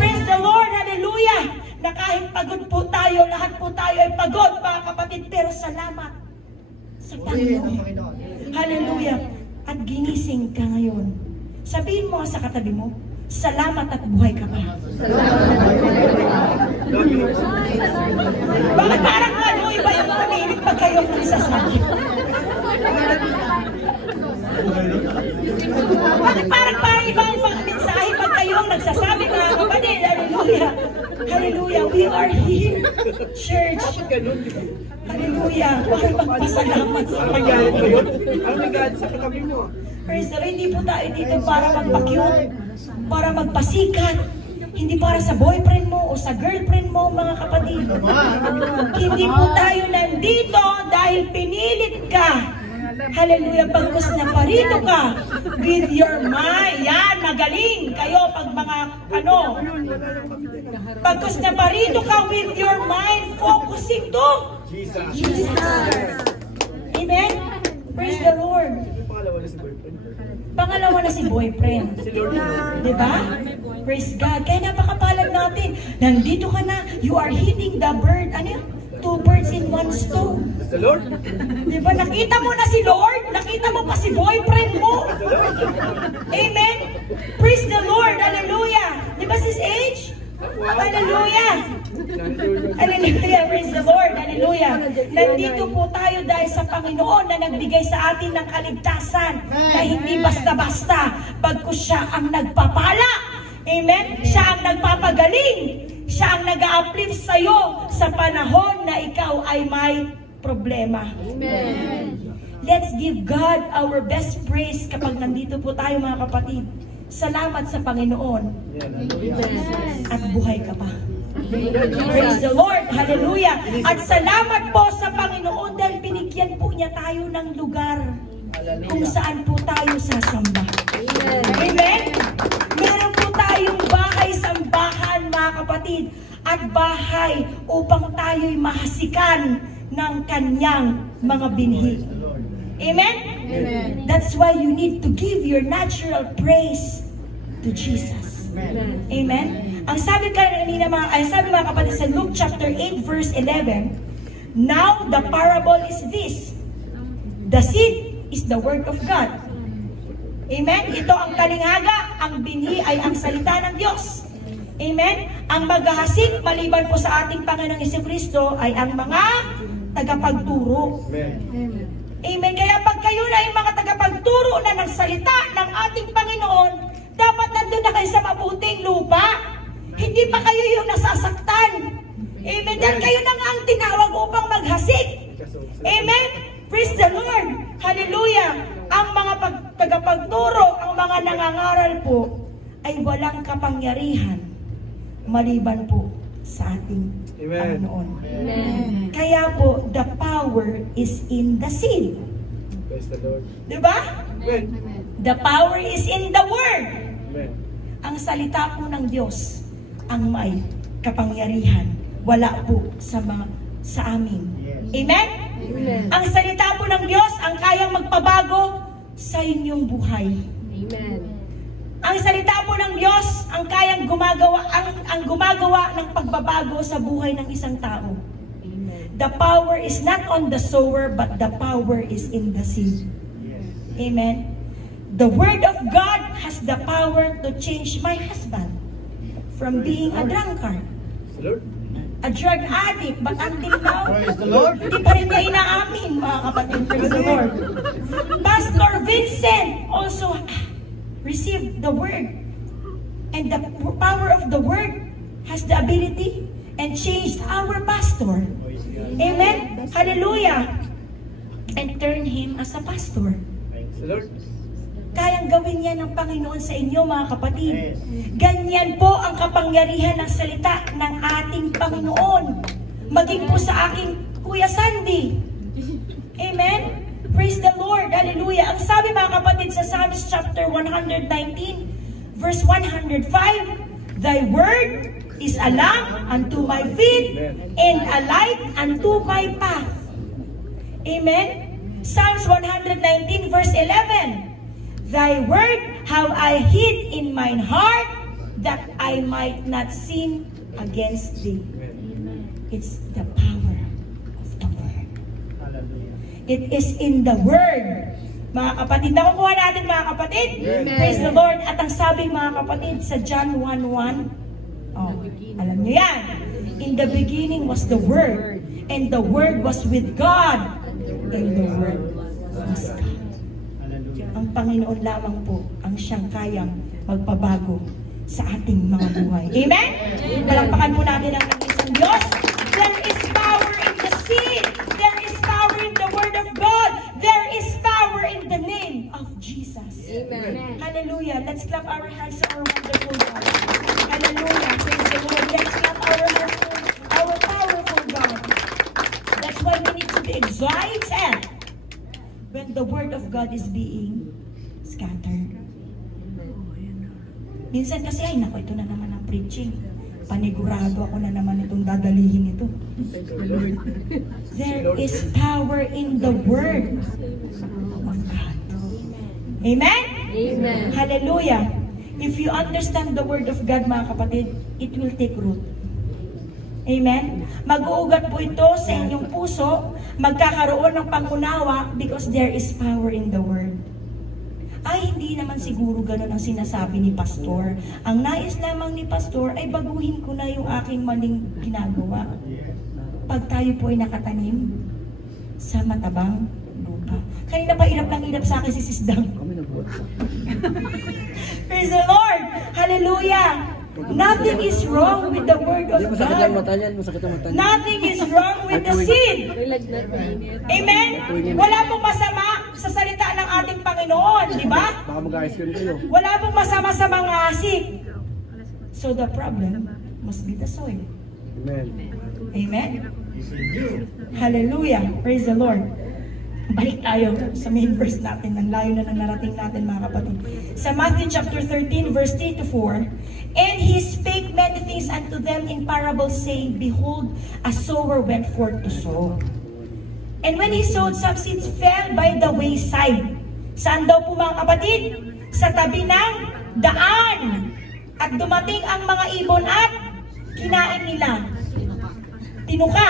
Praise the Lord. Hallelujah. Na kahit pagod po tayo, lahat po tayo ay pagod, mga kapatid. Pero salamat sa Panginoon. Hallelujah. At ginising ka ngayon. Sabihin mo sa katabi mo, salamat at buhay ka pa. Bakit parang iba yung pamilig pag kayong nagsasabi? Bakit parang ibang mensahe pag kayong nagsasabi, mga kapatid? Hallelujah. Hallelujah. We are here, church. Hallelujah. Bakit magpasalamat sa Panginoon? Ang nagalit sa katabi mo. Praise the Lord. Hindi po tayo dito para magpa-cute, para magpasikat. Hindi para sa boyfriend mo o sa girlfriend mo, mga kapatid. Hindi po tayo nandito dahil pinilit ka. Hallelujah. Pagkus na parito ka with your mind. Yan, magaling kayo pag mga Pagkus na parito ka with your mind, focusing to Jesus. Amen? Praise the Lord. Pangalawa na si boyfriend. Diba? Praise God. Kaya napakapalad natin. Nandito ka na. You are hitting the bird. Ano yun? 2 birds in 1 stone. The Lord? Diba? Nakita mo na si Lord? Nakita mo pa si boyfriend mo? Amen? Hallelujah, praise the Lord, hallelujah. Nandito po tayo dahil sa Panginoon na nagbigay sa atin ng kaligtasan na hindi basta-basta, bagkus siya ang nagpapala. Amen? Siya ang nagpapagaling. Siya ang nag-a-uplift sa'yo sa panahon na ikaw ay may problema. Amen. Let's give God our best praise kapag nandito po tayo mga kapatid. Salamat sa Panginoon. At buhay ka pa. Praise the Lord. Hallelujah. At salamat po sa Panginoon dahil binigyan po niya tayo ng lugar kung saan po tayo sasamba. Amen. Meron po tayong bahay-sambahan mga kapatid at bahay upang tayo'y mahasikan ng kanyang mga binhi. Amen? Amen. That's why you need to give your natural praise to Jesus. Amen? Ang sabi kanina sabi mga kapatid sa Luke chapter 8 verse 11, now the parable is this. The seed is the word of God. Amen? Ito ang talinghaga, ang binhi ay ang salita ng Diyos. Amen? Ang maghahasik maliban po sa ating Panginoong Jesucristo ay ang mga tagapagturo. Amen. Kaya pag kayo na ay mga tagapagturo na ng salita ng ating Panginoon, dapat nandun na kayo sa mabuting lupa. Hindi pa kayo yung nasasaktan. Amen. Dahil kayo na nga ang tinawag upang maghasik. Amen. Praise the Lord. Hallelujah. Ang mga tagapagturo, ang mga nangangaral po, ay walang kapangyarihan maliban po sa ating Panginoon. Amen. Kaya po, the power is in the seed. Praise the Lord. Diba? Amen. The power is in the word. Amen. Ang salita po ng Diyos ang may kapangyarihan. Wala po sa amin. Amen? Amen. Ang salita po ng Diyos ang kayang magpabago sa inyong buhay. Amen. Ang salita po ng Diyos ang kayang gumagawa ng pagbabago sa buhay ng isang tao. Amen. The power is not on the sower, but the power is in the seed. Amen. The word of God has the power to change my husband from being a drunkard, Praise the Lord. a drug addict, but until now, Praise the Lord. hindi pa rin niya inaamin, mga kapatid. Praise the Lord. Pastor Vincent also received the word. And the power of the word has the ability and changed our pastor. Amen? Hallelujah. And turn him as a pastor. Praise the Lord. Kayang gawin yan ng Panginoon sa inyo, mga kapatid. Ganyan po ang kapangyarihan ng salita ng ating Panginoon. Maging po sa aking Kuya Sandy. Amen? Praise the Lord. Hallelujah. Ang sabi mga kapatid sa Psalms chapter 119, verse 105, Thy word is a lamp unto my feet and a light unto my path. Amen? Psalms 119 verse 11, Thy word have I hid in mine heart that I might not sin against thee. It's the power of the word. It is in the word. Mga kapatid, nakukuha natin mga kapatid. Amen. Praise the Lord. At ang sabi mga kapatid sa John 1:1, alam nyo yan. In the beginning was the Word, and the Word was with God, and the Word was God. Ang Panginoon lamang po ang siyang kayang magpabago sa ating mga buhay. Amen? Palakpakan po natin ang isang Diyos. There is power in the seed. There is power in the Word of God. There is power in the name of Jesus. Amen. Hallelujah. Let's clap our hands to our wonderful God. Hallelujah. Praise the Lord. Let's clap our powerful God. That's why we need to be excited when the Word of God is being scattered. Minsan kasi, ay naku, ito na naman ang preaching. Panigurado ako na naman itong dadalihin ito. There is power in the Word of God. Amen? Amen. Hallelujah. If you understand the Word of God, mga kapatid, it will take root. Amen? Mag-uugat po ito sa inyong puso, magkakaroon ng pangunawa because there is power in the Word. Ay, hindi naman siguro ganun ang sinasabi ni Pastor. Ang nais lamang ni Pastor ay baguhin ko na yung aking maling ginagawa. Pag tayo po ay nakatanim sa matabang lupa. Kanina pa hirap lang hirap sa akin si Sis Dang. Praise the Lord! Hallelujah! Nothing is wrong with the word of Hindi, masakit ang God. mata niyan, masakit ang mata niyan. Nothing is wrong with the seed. Relagnat na init. Amen? Wala pong masama sa salita ng ating Panginoon, di ba? Baka mag-ice cream kayo. Wala pong masama sa mga asik. So the problem must be the soil. Amen. Amen? Hallelujah. Praise the Lord. Balik tayo sa main verse natin. Ang layo na narating natin, mga kapatid. Sa Matthew chapter 13, verse 3 to 4, And he spake many things unto them in parables, saying, Behold, a sower went forth to sow. And when he sowed, some seeds fell by the wayside. Saan daw po, mga kapatid? Sa tabi ng daan. At dumating ang mga ibon at kinain nila. Tinuka.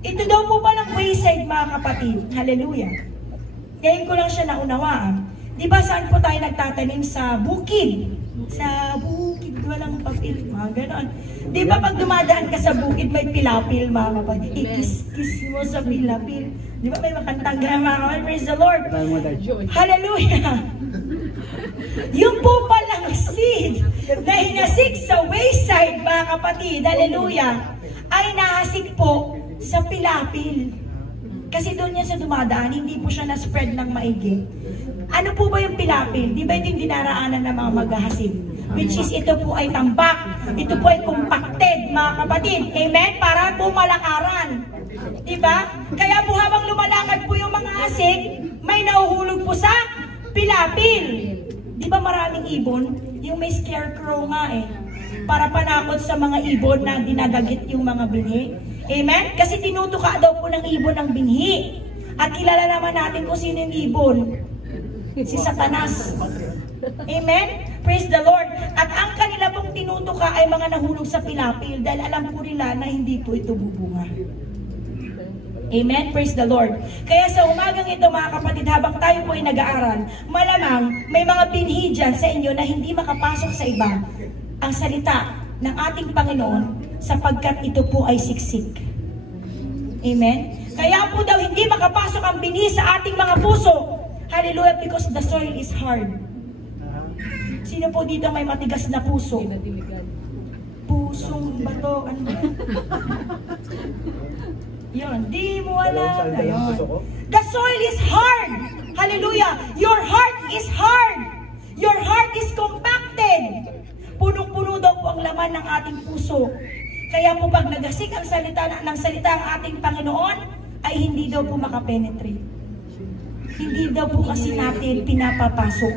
Ito daw po ba ng wayside, mga kapatid? Hallelujah. Ngayon ko lang siya naunawaan. Di ba saan po tayo nagtatanim? Sa bukid. Sa bukid, walang papel, mga ganon. Di ba pag dumadaan ka sa bukid, may pilapil, mga kapatid? Ikis-kis mo sa pilapil. Di ba may makantang gano'n, mga kapatid? Praise the Lord. Hallelujah. Yung po palang seed na hinasik sa wayside, mga kapatid, hallelujah, ay nahasik po sa pilapil. Kasi doon yan sa dumadaan, hindi po siya na-spread ng maigi. Ano po ba yung pilapil? Di ba ito yung dinaraanan ng mga maghahasik? Which is, ito po ay tambak. Ito po ay compacted, mga kapatid. Amen? Para po malakaran. Di ba? Kaya po habang lumalakad po yung mga hasik, may nauhulog po sa pilapil. Di ba maraming ibon? Yung may scarecrow nga eh. Para panakot sa mga ibon na dinadagit yung mga binhi. Amen? Kasi tinutuka daw po ng ibon ang binhi. At kilala naman natin kung sino yung ibon. Si Satanas. Amen? Praise the Lord. At ang kanila pong tinutuka ay mga nahulog sa pilapil dahil alam po nila na hindi po ito bubunga. Amen? Praise the Lord. Kaya sa umagang ito, mga kapatid, habang tayo po ay nag-aaral, malamang may mga binhi dyan sa inyo na hindi makapasok sa iba ang salita ng ating Panginoon sapagkat ito po ay siksik. Amen? Kaya po daw hindi makapasok ang binhi sa ating mga puso. Hallelujah, because the soil is hard. Sino po dito may matigas na puso? Pusong bato, ano ba? Yun, di mo alam. Ayun. The soil is hard. Hallelujah. Your heart is hard. Your heart is compacted. Punong-puno daw po ang laman ng ating puso. Kaya po pag nagasik ang salita ng salita ang ating Panginoon, ay hindi daw po makapenetrate. Hindi daw po kasi natin pinapapasok.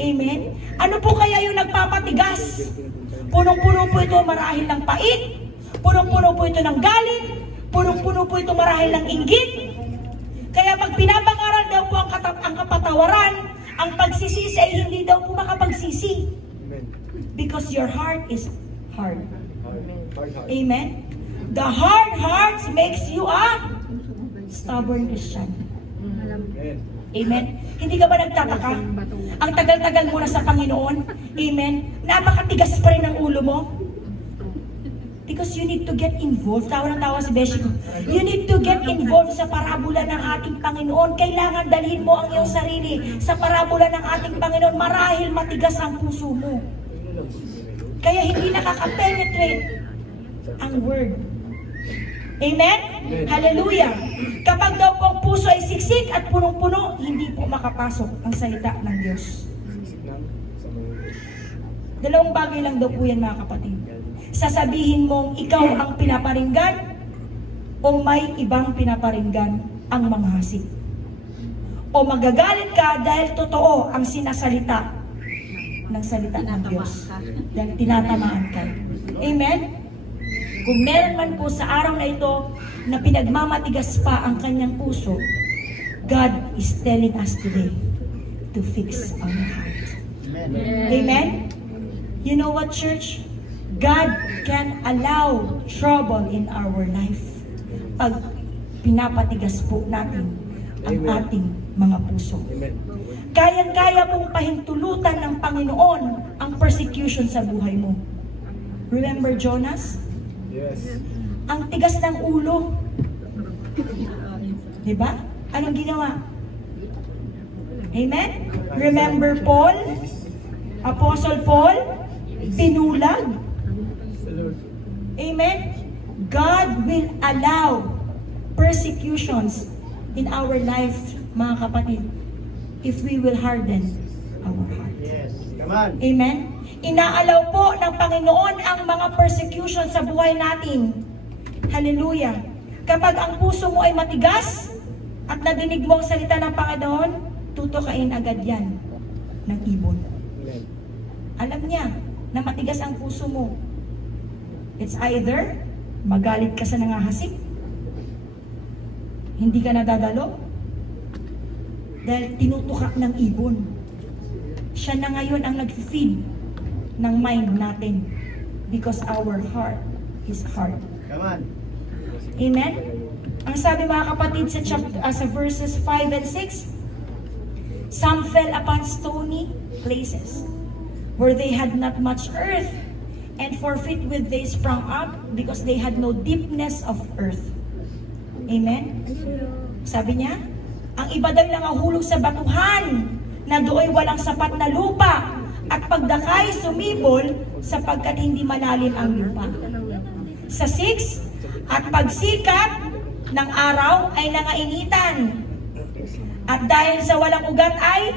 Amen? Ano po kaya yung nagpapatigas? Punong-puno po ito marahil ng pait. Punong-puno po ito ng galit. Punong-puno po ito marahil ng inggit. Kaya pag pinabangaran daw po ang kapatawaran, ang pagsisisi ay hindi daw po makapagsisi. Because your heart is hard. Amen? The hard heart makes you a stubborn Christian. Amen? Hindi ka ba nagtataka? Ang tagal-tagal mo na sa Panginoon. Amen? Napakatigas pa rin ang ulo mo. Because you need to get involved. Tawa ng tawa si Beshi ko. You need to get involved sa parabola ng ating Panginoon. Kailangan dalhin mo ang iyong sarili sa parabola ng ating Panginoon marahil matigas ang puso mo. Kaya hindi nakaka-penetrate ang word. Amen? Hallelujah! Kapag daw po ang puso ay siksik at punong-puno, hindi po makapasok ang salita ng Diyos. Dalawang bagay lang daw po yan, mga kapatid. Sasabihin mong ikaw ang pinaparinggan o may ibang pinaparinggan ang mga hasik. O magagalit ka dahil totoo ang sinasalita ng salita ng Diyos. Dahil tinatamaan ka. Amen? Kung meron man po sa araw na ito na pinagmamatigas pa ang kanyang puso, God is telling us today to fix our heart. Amen? You know what, church? God can allow trouble in our life pag pinapatigas po natin ang ating mga puso. Kayang-kaya pong pahintulutan ng Panginoon ang persecution sa buhay mo. Remember Jonas? Yes. Ang tigas ng ulo. Diba? Anong ginawa? Amen? Remember Paul? Apostle Paul? Pinulag. Amen? God will allow persecutions in our life, mga kapatid, if we will harden our heart. Yes. Come on. Amen? Inaalaw po ng Panginoon ang mga persecution sa buhay natin. Hallelujah. Kapag ang puso mo ay matigas at nadinig mo ang salita ng Panginoon, tutukain agad yan ng ibon. Amen. Alam niya na matigas ang puso mo. It's either magalit ka sa nangahasik, hindi ka nadadalo, dahil tinutukak ng ibon. Siya na ngayon ang nag-feed ng mind natin because our heart is hard. Come on. Amen? Ang sabi mga kapatid sa verses 5 and 6, some fell upon stony places where they had not much earth, and forthwith they sprung up because they had no deepness of earth. Amen? Sabi niya, ang iba daw nangahulog sa batuhan na do'y walang sapat na lupa at pagdakay sumibol sapagkat hindi malalim ang lupa. Sa 6, at pagsikat ng araw ay nangainitan at dahil sa walang ugat ay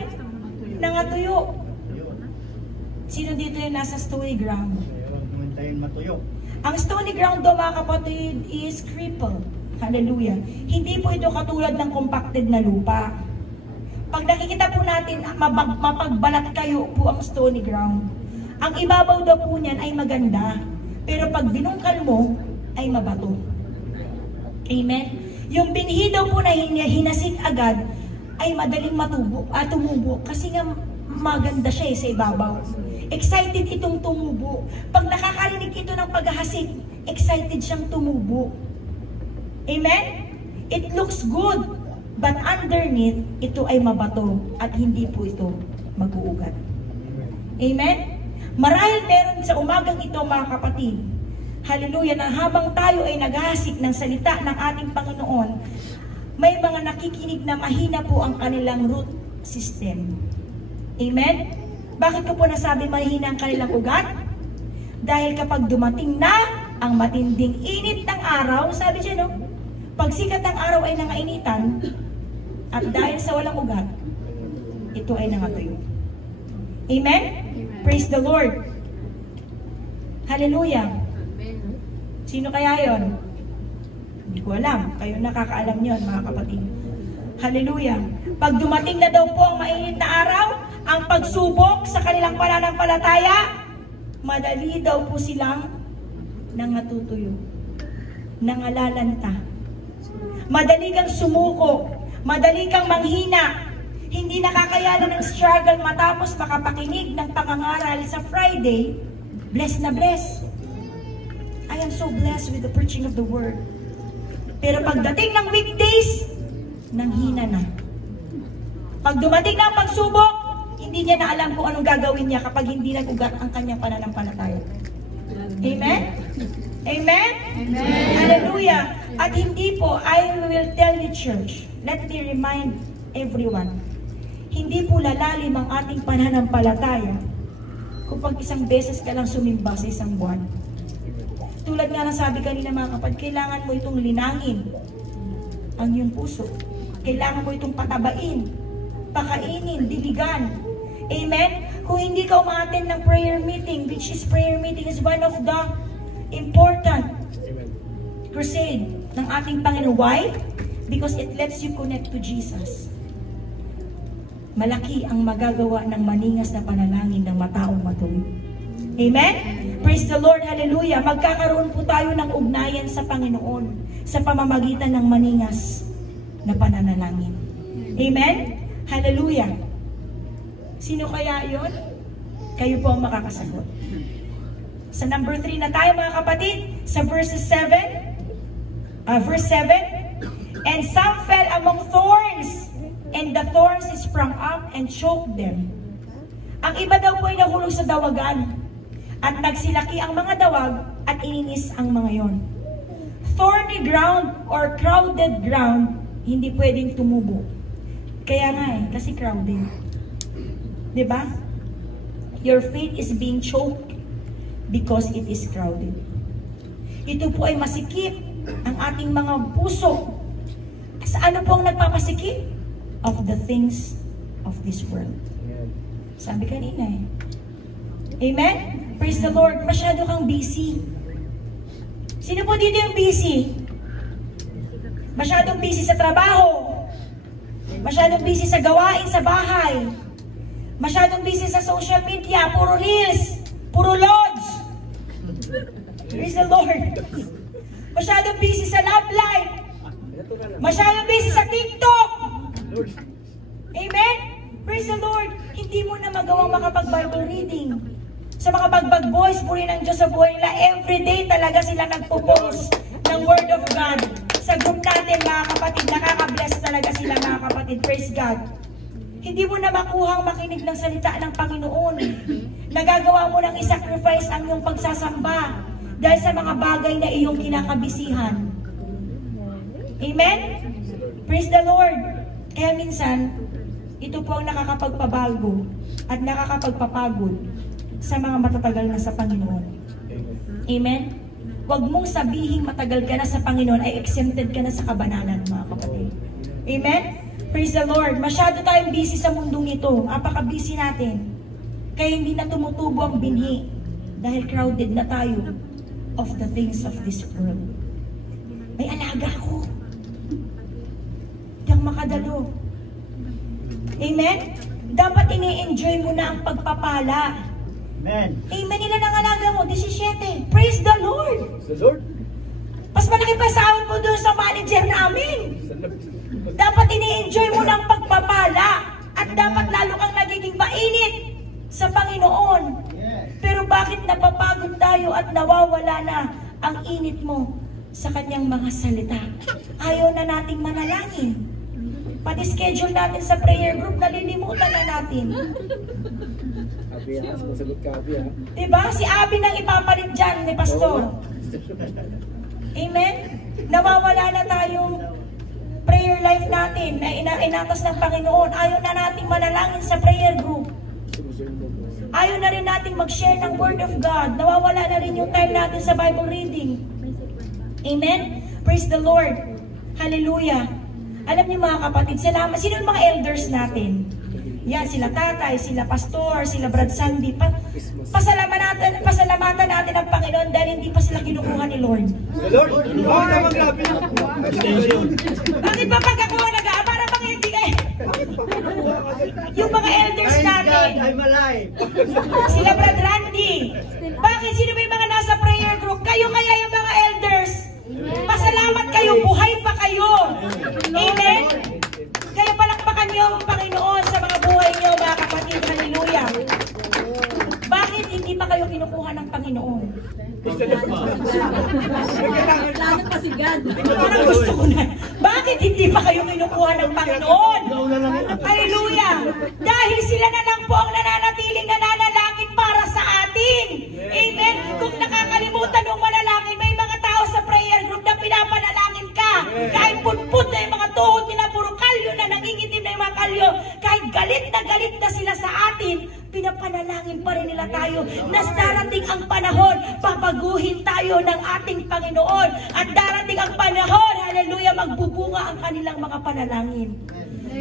nangatuyo. Sino dito yung nasa stony ground? Humantayin matuyo. Ang stony ground daw mga kapatid is crippled. Hallelujah. Hindi po ito katulad ng compacted na lupa. Pag nakikita po natin, mapagbalat kayo po ang stony ground. Ang ibabaw daw po niyan ay maganda. Pero pag binungkal mo, ay mabato. Amen? Yung binhi daw po na hinasik agad, ay madaling tumubo. Kasi nga maganda siya sa ibabaw. Excited itong tumubo. Pag nakakarinig ito ng paghahasik, excited siyang tumubo. Amen? It looks good, but underneath, ito ay mabato at hindi po ito mag-uugat. Amen? Marahil meron sa umagang ito mga kapatid, hallelujah, na habang tayo ay naghahasik ng salita ng ating Panginoon, may mga nakikinig na mahina po ang kanilang root system. Amen? Bakit ko po nasabi mahina ang kanilang ugat? Dahil kapag dumating na ang matinding init ng araw, sabi siya, no? Pagsikat ng araw ay nangainitan, at dahil sa walang ugat, ito ay nangatuyo. Amen? Praise the Lord. Hallelujah. Sino kaya yon? Hindi ko alam. Kayo nakakaalam yon, mga kapatid. Hallelujah. Pag dumating na daw po ang mainit na araw, ang pagsubok sa kanilang pananampalataya, madali daw po silang nangatutuyo, nangalalanta. Madali kang sumuko, madali kang manghina, hindi nakakayanan ng struggle matapos makapakinig ng pangangaral sa Friday, blessed na blessed. I am so blessed with the preaching of the word. Pero pagdating ng weekdays, nanghina na. Pag dumating ng pagsubok, hindi niya na alam kung anong gagawin niya kapag hindi nag-ugat ang kanyang pananampalataya. Amen? Amen? Amen. Hallelujah. At hindi po, I will tell you church, let me remind everyone, hindi po lalalim ang ating pananampalataya kung pag isang beses ka lang sumimba sa isang buwan. Tulad nga ng sabi kanina mga kapatid, kailangan mo itong linangin ang iyong puso. Kailangan mo itong patabain, pakainin, diligan. Amen? Kung hindi ka umattend ng prayer meeting, which is prayer meeting is one of the important crusade ng ating Panginoon. Why? Because it lets you connect to Jesus. Malaki ang magagawa ng maningas na panalangin ng mataong matuloy. Amen? Praise the Lord, hallelujah. Magkakaroon po tayo ng ugnayan sa Panginoon sa pamamagitan ng maningas na pananalangin. Amen? Hallelujah. Sino kaya yon? Kayo po ang makakasagot. Sa number 3 na tayo mga kapatid, sa verse 7, and some fell among thorns and the thorns sprang up and choked them. Ang iba daw po ay nahulog sa dawagan, at nagsilaki ang mga dawag at ininis ang mga yon. Thorny ground or crowded ground, hindi pwedeng tumubo. Kaya nga kasi crowded. Diba? Your faith is being choked because it is crowded. Ito po ay masikip ang ating mga puso. Sa ano po ang nagpapasikip? Of the things of this world. Sabi kanina eh. Amen? Praise the Lord. Masyado kang busy. Sino po dito yung busy? Masyadong busy sa trabaho. Masyadong busy sa gawain sa bahay. Masyadong busy sa social media. Puro reels. Puro loads. Praise the Lord. Masyadong busy sa love life. Masyadong busy sa TikTok. Amen? Praise the Lord. Hindi mo na magawang makapag-Bible reading. Sa mga bagbag boys, puri ng Diyos sa buhay nila, everyday talaga sila nagpo-post ng Word of God. Sa group natin, mga kapatid, nakaka-bless talaga sila, mga kapatid. Praise God. Hindi mo na makuhang makinig ng salita ng Panginoon. Nagagawa mo nang isacrifice ang iyong pagsasamba dahil sa mga bagay na iyong kinakabisihan. Amen? Praise the Lord. Kaya minsan, ito po ang nakakapagpabago at nakakapagpapagod sa mga matatagal na sa Panginoon. Amen? Huwag mong sabihing matagal ka na sa Panginoon ay exempted ka na sa kabanalan, mga kapatid. Amen? Praise the Lord. Masyado tayong busy sa mundong ito. Apaka-busy natin. Kaya hindi na tumutubo ang binhi dahil crowded na tayo of the things of this world. May alaga ako. Hindi ako makadalo. Amen? Dapat ini-enjoy mo na ang pagpapala. Amen. Amen. Ilan ang alaga mo? 17. Praise the Lord. The Lord? Mas malaki pa sahod mo doon sa manager namin. Dapat ini-enjoy mo ng pagpapala. At dapat lalo kang nagiging mainit sa Panginoon. Pero bakit napapagod tayo at nawawala na ang init mo sa kanyang mga salita? Ayaw na nating manalangin. Pati schedule natin sa prayer group, nalilimutan na natin. Abi ha, sumasagot ka Abi ha. Diba? Si Abi nang ipapalit dyan ni Pastor. Amen? Nawawala na tayong prayer life natin na inatas ng Panginoon. Ayaw na nating manalangin sa prayer group. Ayaw na rin nating mag-share ng Word of God. Nawawala na rin yung time natin sa Bible reading. Amen? Praise the Lord. Hallelujah. Alam niyo mga kapatid, salamat. Sino yung mga elders natin? Yan, sila tatay, sila pastor, sila Brad Sandy. Pasalamatan natin ang Panginoon dahil hindi pa sila kinukuha ni Lord. The Lord? Oo naman grabe. Bakit ba pag ako para bang hindi kayo? Yung mga elders natin. I'm alive. Sila Brad Randy. Bakit? Sino ba yung mga nasa prayer group? Kayo kaya yung mga elders? Pasalamat kayo, buhay pa kayo. Amen? Kaya palakpakan niyo ang Panginoon sa mga buhay niyo, mga kapatid. Hallelujah. Bakit hindi pa kayo kinukuha ng Panginoon? Lalo pa si God. Parang gusto ko na. Bakit hindi pa kayo kinukuha ng Panginoon? Hallelujah. Dahil sila na lang po ang nananatiling nananalangin para sa atin. Amen? Kung nakakalimutan ng manalangin, may mga tao sa prayer group na pinapanalangin ka. Kahit putput na yung mga tuhod nila, puro kalyo na nangingitim na yung mga kalyo. Kahit galit na sila sa atin, pinapanalangin pa rin nila tayo. Nas darating ang panahon, papaguhin tayo ng ating Panginoon. At darating ang panahon, hallelujah, magbubunga ang kanilang mga panalangin.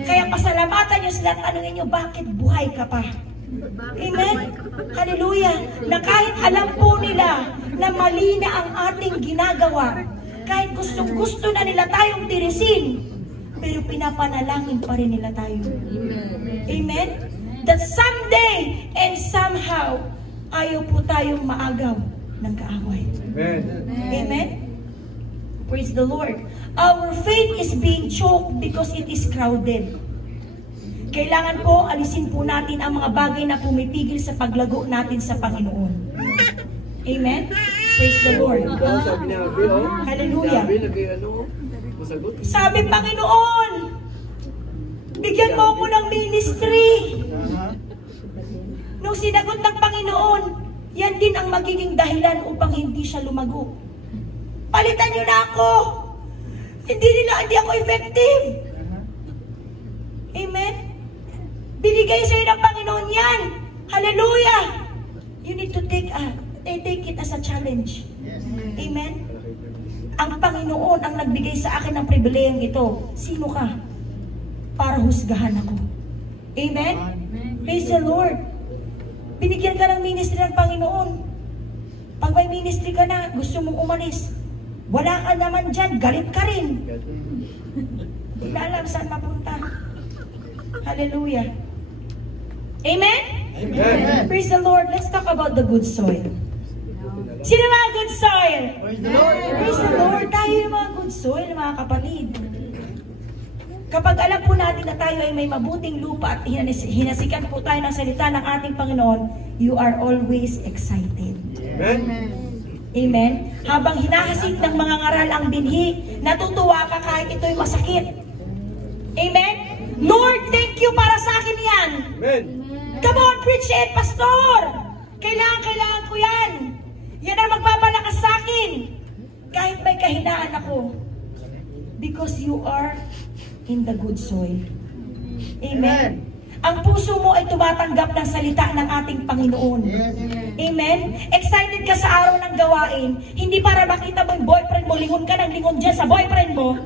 Kaya pasalamatan nyo sila at tanungin nyo, bakit buhay ka pa? Amen? Hallelujah. Na kahit alam po nila na mali na ang ating ginagawa, kahit gustong-gusto na nila tayong tirisin, pero pinapanalangin pa rin nila tayo. Amen? That someday and somehow, ayaw po tayong maagaw ng kaaway. Amen. Amen? Praise the Lord. Our faith is being choked because it is crowded. Kailangan po, alisin po natin ang mga bagay na pumipigil sa paglago natin sa Panginoon. Amen? Praise the Lord. Sabi ni Abi, oh. Hallelujah. Sabi, masagot. Sabi, Panginoon, Bigyan mo ako ng ministry. Aha. Nung sinagot ng Panginoon, yan din ang magiging dahilan upang hindi siya lumago. Palitan niyo na ako. Hindi ako effective. Aha. Amen? Binigay sa'yo ng Panginoon yan. Hallelujah! You need to take it as a challenge. Yes. Amen? Ang Panginoon ang nagbigay sa akin ng pribilehiyong ito. Sino ka? Para husgahan ako. Amen? Praise the Lord. Binigyan ka ng ministry ng Panginoon. Pag may ministry ka na, gusto mong umalis, wala ka naman dyan, galit ka rin. Wala alam saan mapunta. Hallelujah. Amen? Amen. Praise the Lord. Let's talk about the good soil. Sino mga good soil? Praise the Lord. Praise the Lord. Tayo yung mga good soil, mga kapatid. Kapag alam po natin na tayo ay may mabuting lupa at hinasikan po tayo ng salita ng ating Panginoon, you are always excited. Amen. Amen? Habang hinahasik ng mga ngaral ang binhi, natutuwa ka kahit ito'y masakit. Amen? Lord, thank you para sa akin yan. Amen. Come on, preach it, pastor! Kailangan ko yan. Yan ang magpapalakas sa akin. Kahit may kahinaan ako. Because you are in the good soil. Amen. Ang puso mo ay tumatanggap ng salita ng ating Panginoon. Yes. Amen? Excited ka sa araw ng gawain, hindi para makita mo yung boyfriend mo, lingon ka ng lingon dyan sa boyfriend mo.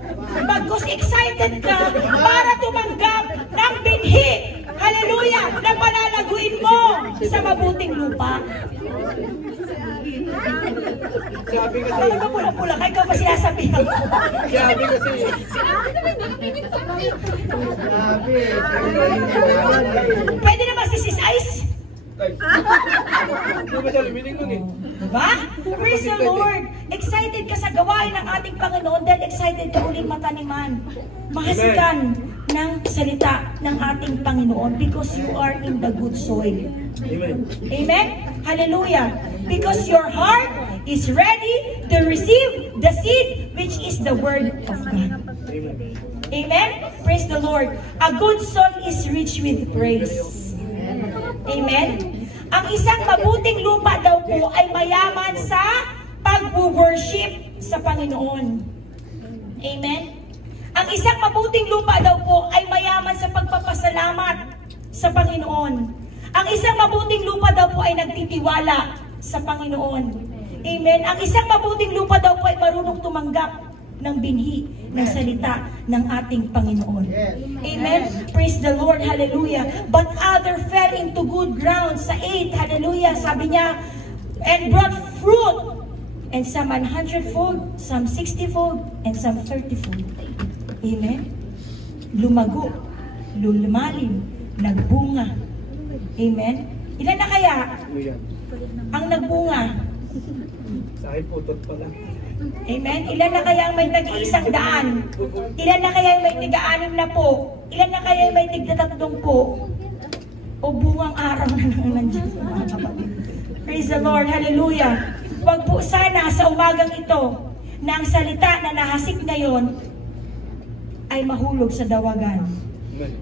Bagkus excited ka para tumanggap ng binhi. Hallelujah! Na palalaguin mo sa mabuting lupa. Sabi kasi, Ano ba pula-pula? Kaya ikaw ba sinasabihan ko? sabi kasi, Grabe. Pwede naman si Sis Ice? ay, hindi ba siya lumiling nun eh? Diba? Praise the Lord! Excited ka sa gawain ng ating Panginoon dahil excited ka uling mataniman. Mahasikan ng salita ng ating Panginoon because you are in the good soil. Amen. Amen? Hallelujah! Because your heart is ready to receive the seed which is the word of God. Amen. Amen? Praise the Lord. A good soul is rich with praise. Amen? Ang isang mabuting lupa daw po ay mayaman sa pag-worship sa Panginoon. Amen? Ang isang mabuting lupa daw po ay mayaman sa pagpapasalamat sa Panginoon. Ang isang mabuting lupa daw po ay nagtitiwala sa Panginoon. Amen? Ang isang mabuting lupa daw po ay marunong tumanggap ng binhi ng salita ng ating Panginoon. Amen? Praise the Lord. Hallelujah. But other fell into good ground sa 8. Hallelujah. Sabi niya, and brought fruit. And some 100-fold, some 60-fold, and some 30-fold. Amen? Lumago, lumalim, nagbunga. Amen? Ilan na kaya Hallelujah. ang nagbunga? Sa akin putot pala. Amen? Ilan na kaya ang may tag-iisang daan? Ilan na kaya ang may tiga-anim na po? Ilan na kaya ang may tigda-tatlong po? O bungang araw na nang nandiyan sa mga kapatid. Praise the Lord. Hallelujah. Huwag po sana sa umagang ito na ang salita na nahasik ngayon ay mahulog sa dawagan. Amen.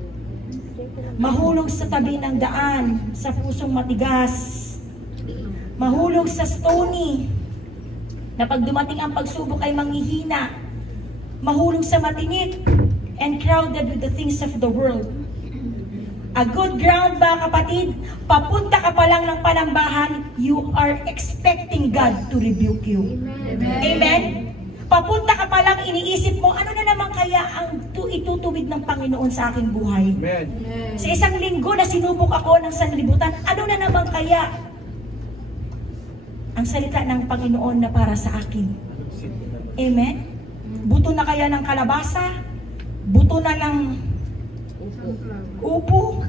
Mahulog sa tabi ng daan, sa pusong matigas. Mahulog sa stony, na pag dumating ang pagsubok ay manghihina. Mahulog sa matinit and crowded with the things of the world. A good ground ba kapatid? Papunta ka pa lang ng panambahan, you are expecting God to rebuke you. Amen? Papunta ka pa lang, iniisip mo, ano na naman kaya ang itutuwid ng Panginoon sa aking buhay? Amen. Sa isang linggo na sinubok ako ng sanlibutan, ano na naman kaya ang salita ng Panginoon na para sa akin? Amen? Buto na kaya ng kalabasa? Buto na ng upo?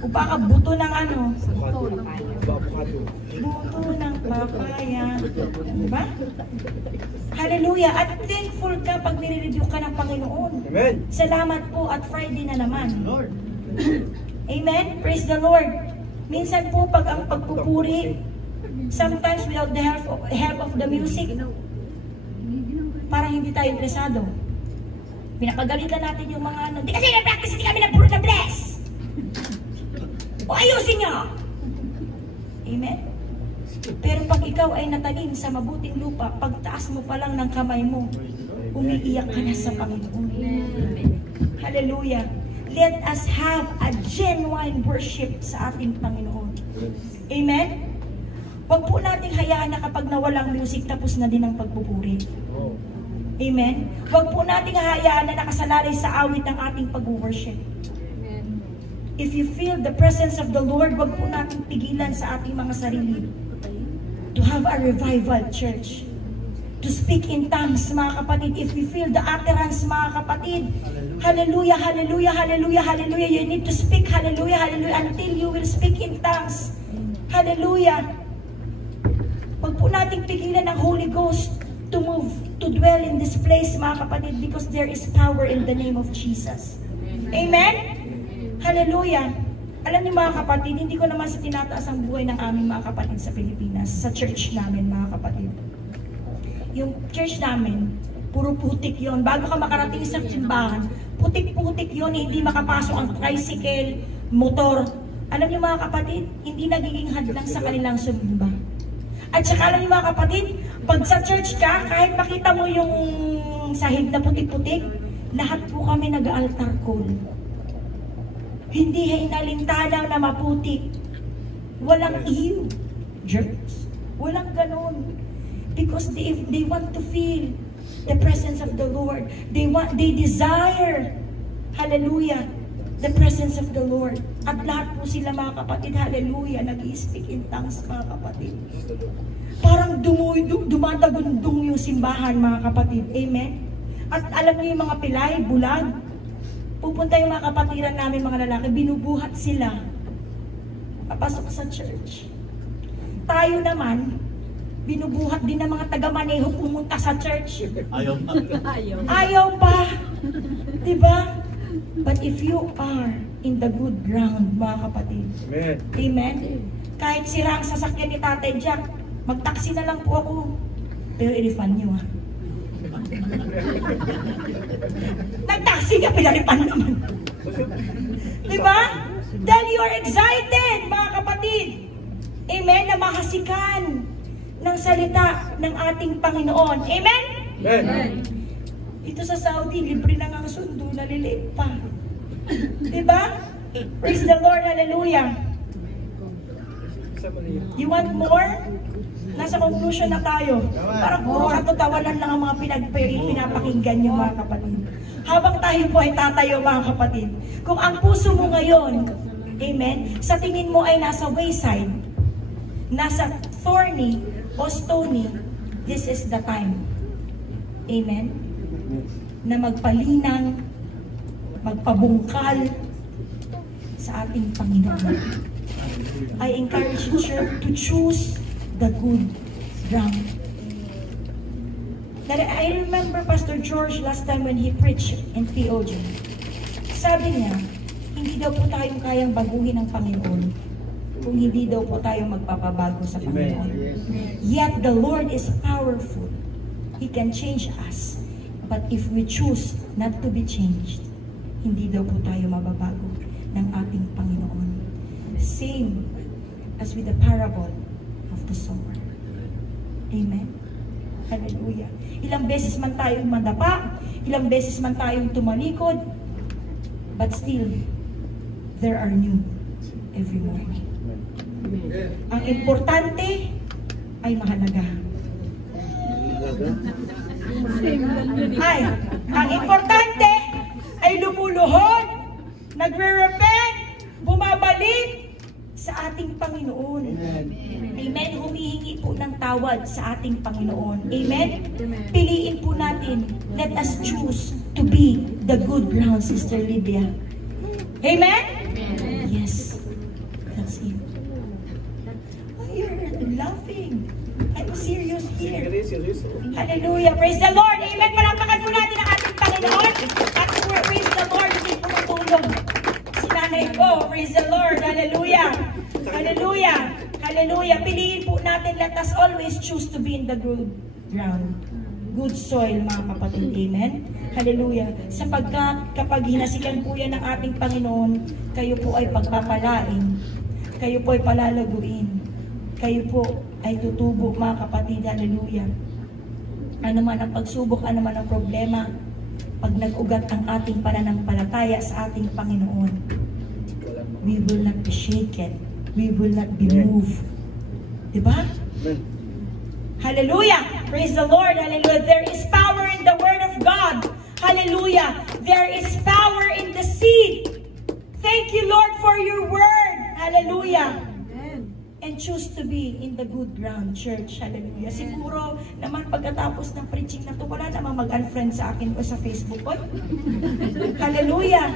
O baka buto ng ano? Avocado. Buto ng papaya. Diba? Hallelujah! At thankful ka pag nire-review ka ng Panginoon. Amen. Salamat po at Friday na naman. Lord. Amen? Praise the Lord. Minsan po pag ang pagpupuri, sometimes without the help of the music, parang hindi tayo interesado. Pinakagalitan natin yung mga ano. Di kasi na-practice, hindi kami na-bless. O ayusin nyo. Amen? Pero pag ikaw ay natanim sa mabuting lupa, pagtaas mo pa lang ng kamay mo, umiiyak ka na sa Panginoon. Hallelujah. Let us have a genuine worship sa ating Panginoon. Amen? Huwag po nating hayaan na kapag nawalang music, tapos na din ang pagpupuri. Amen? Huwag po nating hayaan na nakasalalay sa awit ng ating pag-worship. If you feel the presence of the Lord, huwag po nating pigilan sa ating mga sarili to have a revival, church. To speak in tongues, mga kapatid. If we feel the utterance, mga kapatid, hallelujah, hallelujah, hallelujah, hallelujah. You need to speak hallelujah, hallelujah, until you will speak in tongues. Hallelujah. Huwag po nating pigilan ng Holy Ghost to move, to dwell in this place, mga kapatid, because there is power in the name of Jesus. Amen? Hallelujah. Alam niyo, mga kapatid, hindi ko naman sa tinataas ang buhay ng aming mga kapatid sa Pilipinas, sa church namin, mga kapatid. Yung church namin, puro putik yon. Bago ka makarating sa simbahan, putik-putik yon, hindi makapasok ang tricycle, motor. Alam niyo, mga kapatid, hindi nagiging hadlang sa kanilang sumba. At saka alam niyo, mga kapatid, pag sa church ka, kahit makita mo yung sahig na putik-putik, lahat po kami nag-altar call. Hindi hinalintanang na maputik. Walang ew, germs. Walang ganon. Because they want to feel the presence of the Lord. They desire, hallelujah, the presence of the Lord. At lahat po sila, mga kapatid, hallelujah, nag-i-speak in tongues, mga kapatid. Parang dumadagundong yung simbahan, mga kapatid. Amen? At alam niyo yung mga pilay, bulag, pupunta yung mga kapatiran namin, mga lalaki, binubuhat sila. Papasok sa church. Tayo naman, binubuhat din ng mga taga-maneho pumunta sa church. Ayaw pa. Diba? But if you are in the good ground, mga kapatid. Amen. Amen? Kahit sira ang sasakyan ni Tatay Jack, mag-taxi na lang po ako. Pero i-refund nyo, ha? Nag-taxi ka, pinarifund naman. Diba? Dahil you are excited, mga kapatid. Amen? Na mahasikan ng salita ng ating Panginoon. Amen? Amen. Dito sa Saudi, libre na nga ang sundo, naliliit pa. Diba? Praise the Lord, hallelujah. You want more? Nasa conclusion na tayo. Parang puro katotawanan lang ang mga pinapakinggan niyo, mga kapatid. Habang tayo po ay tatayo, mga kapatid, kung ang puso mo ngayon, amen, sa tingin mo ay nasa wayside, nasa thorny o stony, this is the time. Amen? Na magpalinang, magpabungkal sa ating Panginoon. I encourage you, church, to choose the good ground. I remember Pastor George last time when he preached in POG. Sabi niya, hindi daw po tayong kayang baguhin ng Panginoon kung hindi daw po tayo magpapabago sa Panginoon. Yet the Lord is powerful. He can change us. But if we choose not to be changed, hindi daw po tayo mababago ng ating Panginoon. Same as with the parable of the sower. Amen? Hallelujah. Ilang beses man tayong madapa, ilang beses man tayong tumalikod, but still, there are new every morning. Ang importante ay mahalaga. Ang importante ay lumuluhod, nagre-repent, bumabalik sa ating Panginoon. Amen. Humihingi po ng tawad sa ating Panginoon. Amen. Piliin po natin. Let us choose to be the good ground, Sister Lydia. Amen? Yes. That's it. Oh, you're laughing. I'm serious here. Hallelujah. Praise the Lord. Amen. Palampakan po natin ang ating Panginoon. At praise the Lord. Hindi po matulog. Sinanay ko. Praise the Lord. Hallelujah. Hallelujah. Hallelujah. Piliin po natin. Let us always choose to be in the good ground. Good soil, mga kapatid. Amen. Hallelujah. Sapagkat kapag hinasikan po yan ng ating Panginoon, kayo po ay pagpapalain. Kayo po ay palalaguin. Kayo po ay tutubo, mga kapatid. Hallelujah. Ano man ang pagsubok, ano man ang problema, pag nag-ugat ang ating pananampalataya sa ating Panginoon, we will not be shaken. We will not be moved. Diba? Hallelujah! Praise the Lord! Hallelujah! There is power in the Word of God. Hallelujah! There is power in the seed. Thank you, Lord, for your Word. Hallelujah! And choose to be in the good ground, church. Hallelujah. Siguro naman pagkatapos ng preaching na to, wala namang mag-unfriend sa akin o sa Facebook ko. Hallelujah.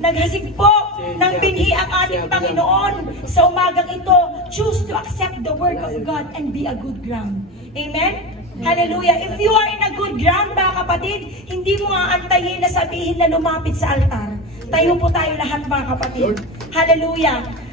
Naghasik po ng binhi ang ating Panginoon sa umagang ito. Choose to accept the word of God and be a good ground. Amen? Hallelujah. If you are in a good ground, mga kapatid, hindi mo aantayin na sabihin na lumapit sa altar. Tayo po tayo lahat, mga kapatid. Hallelujah.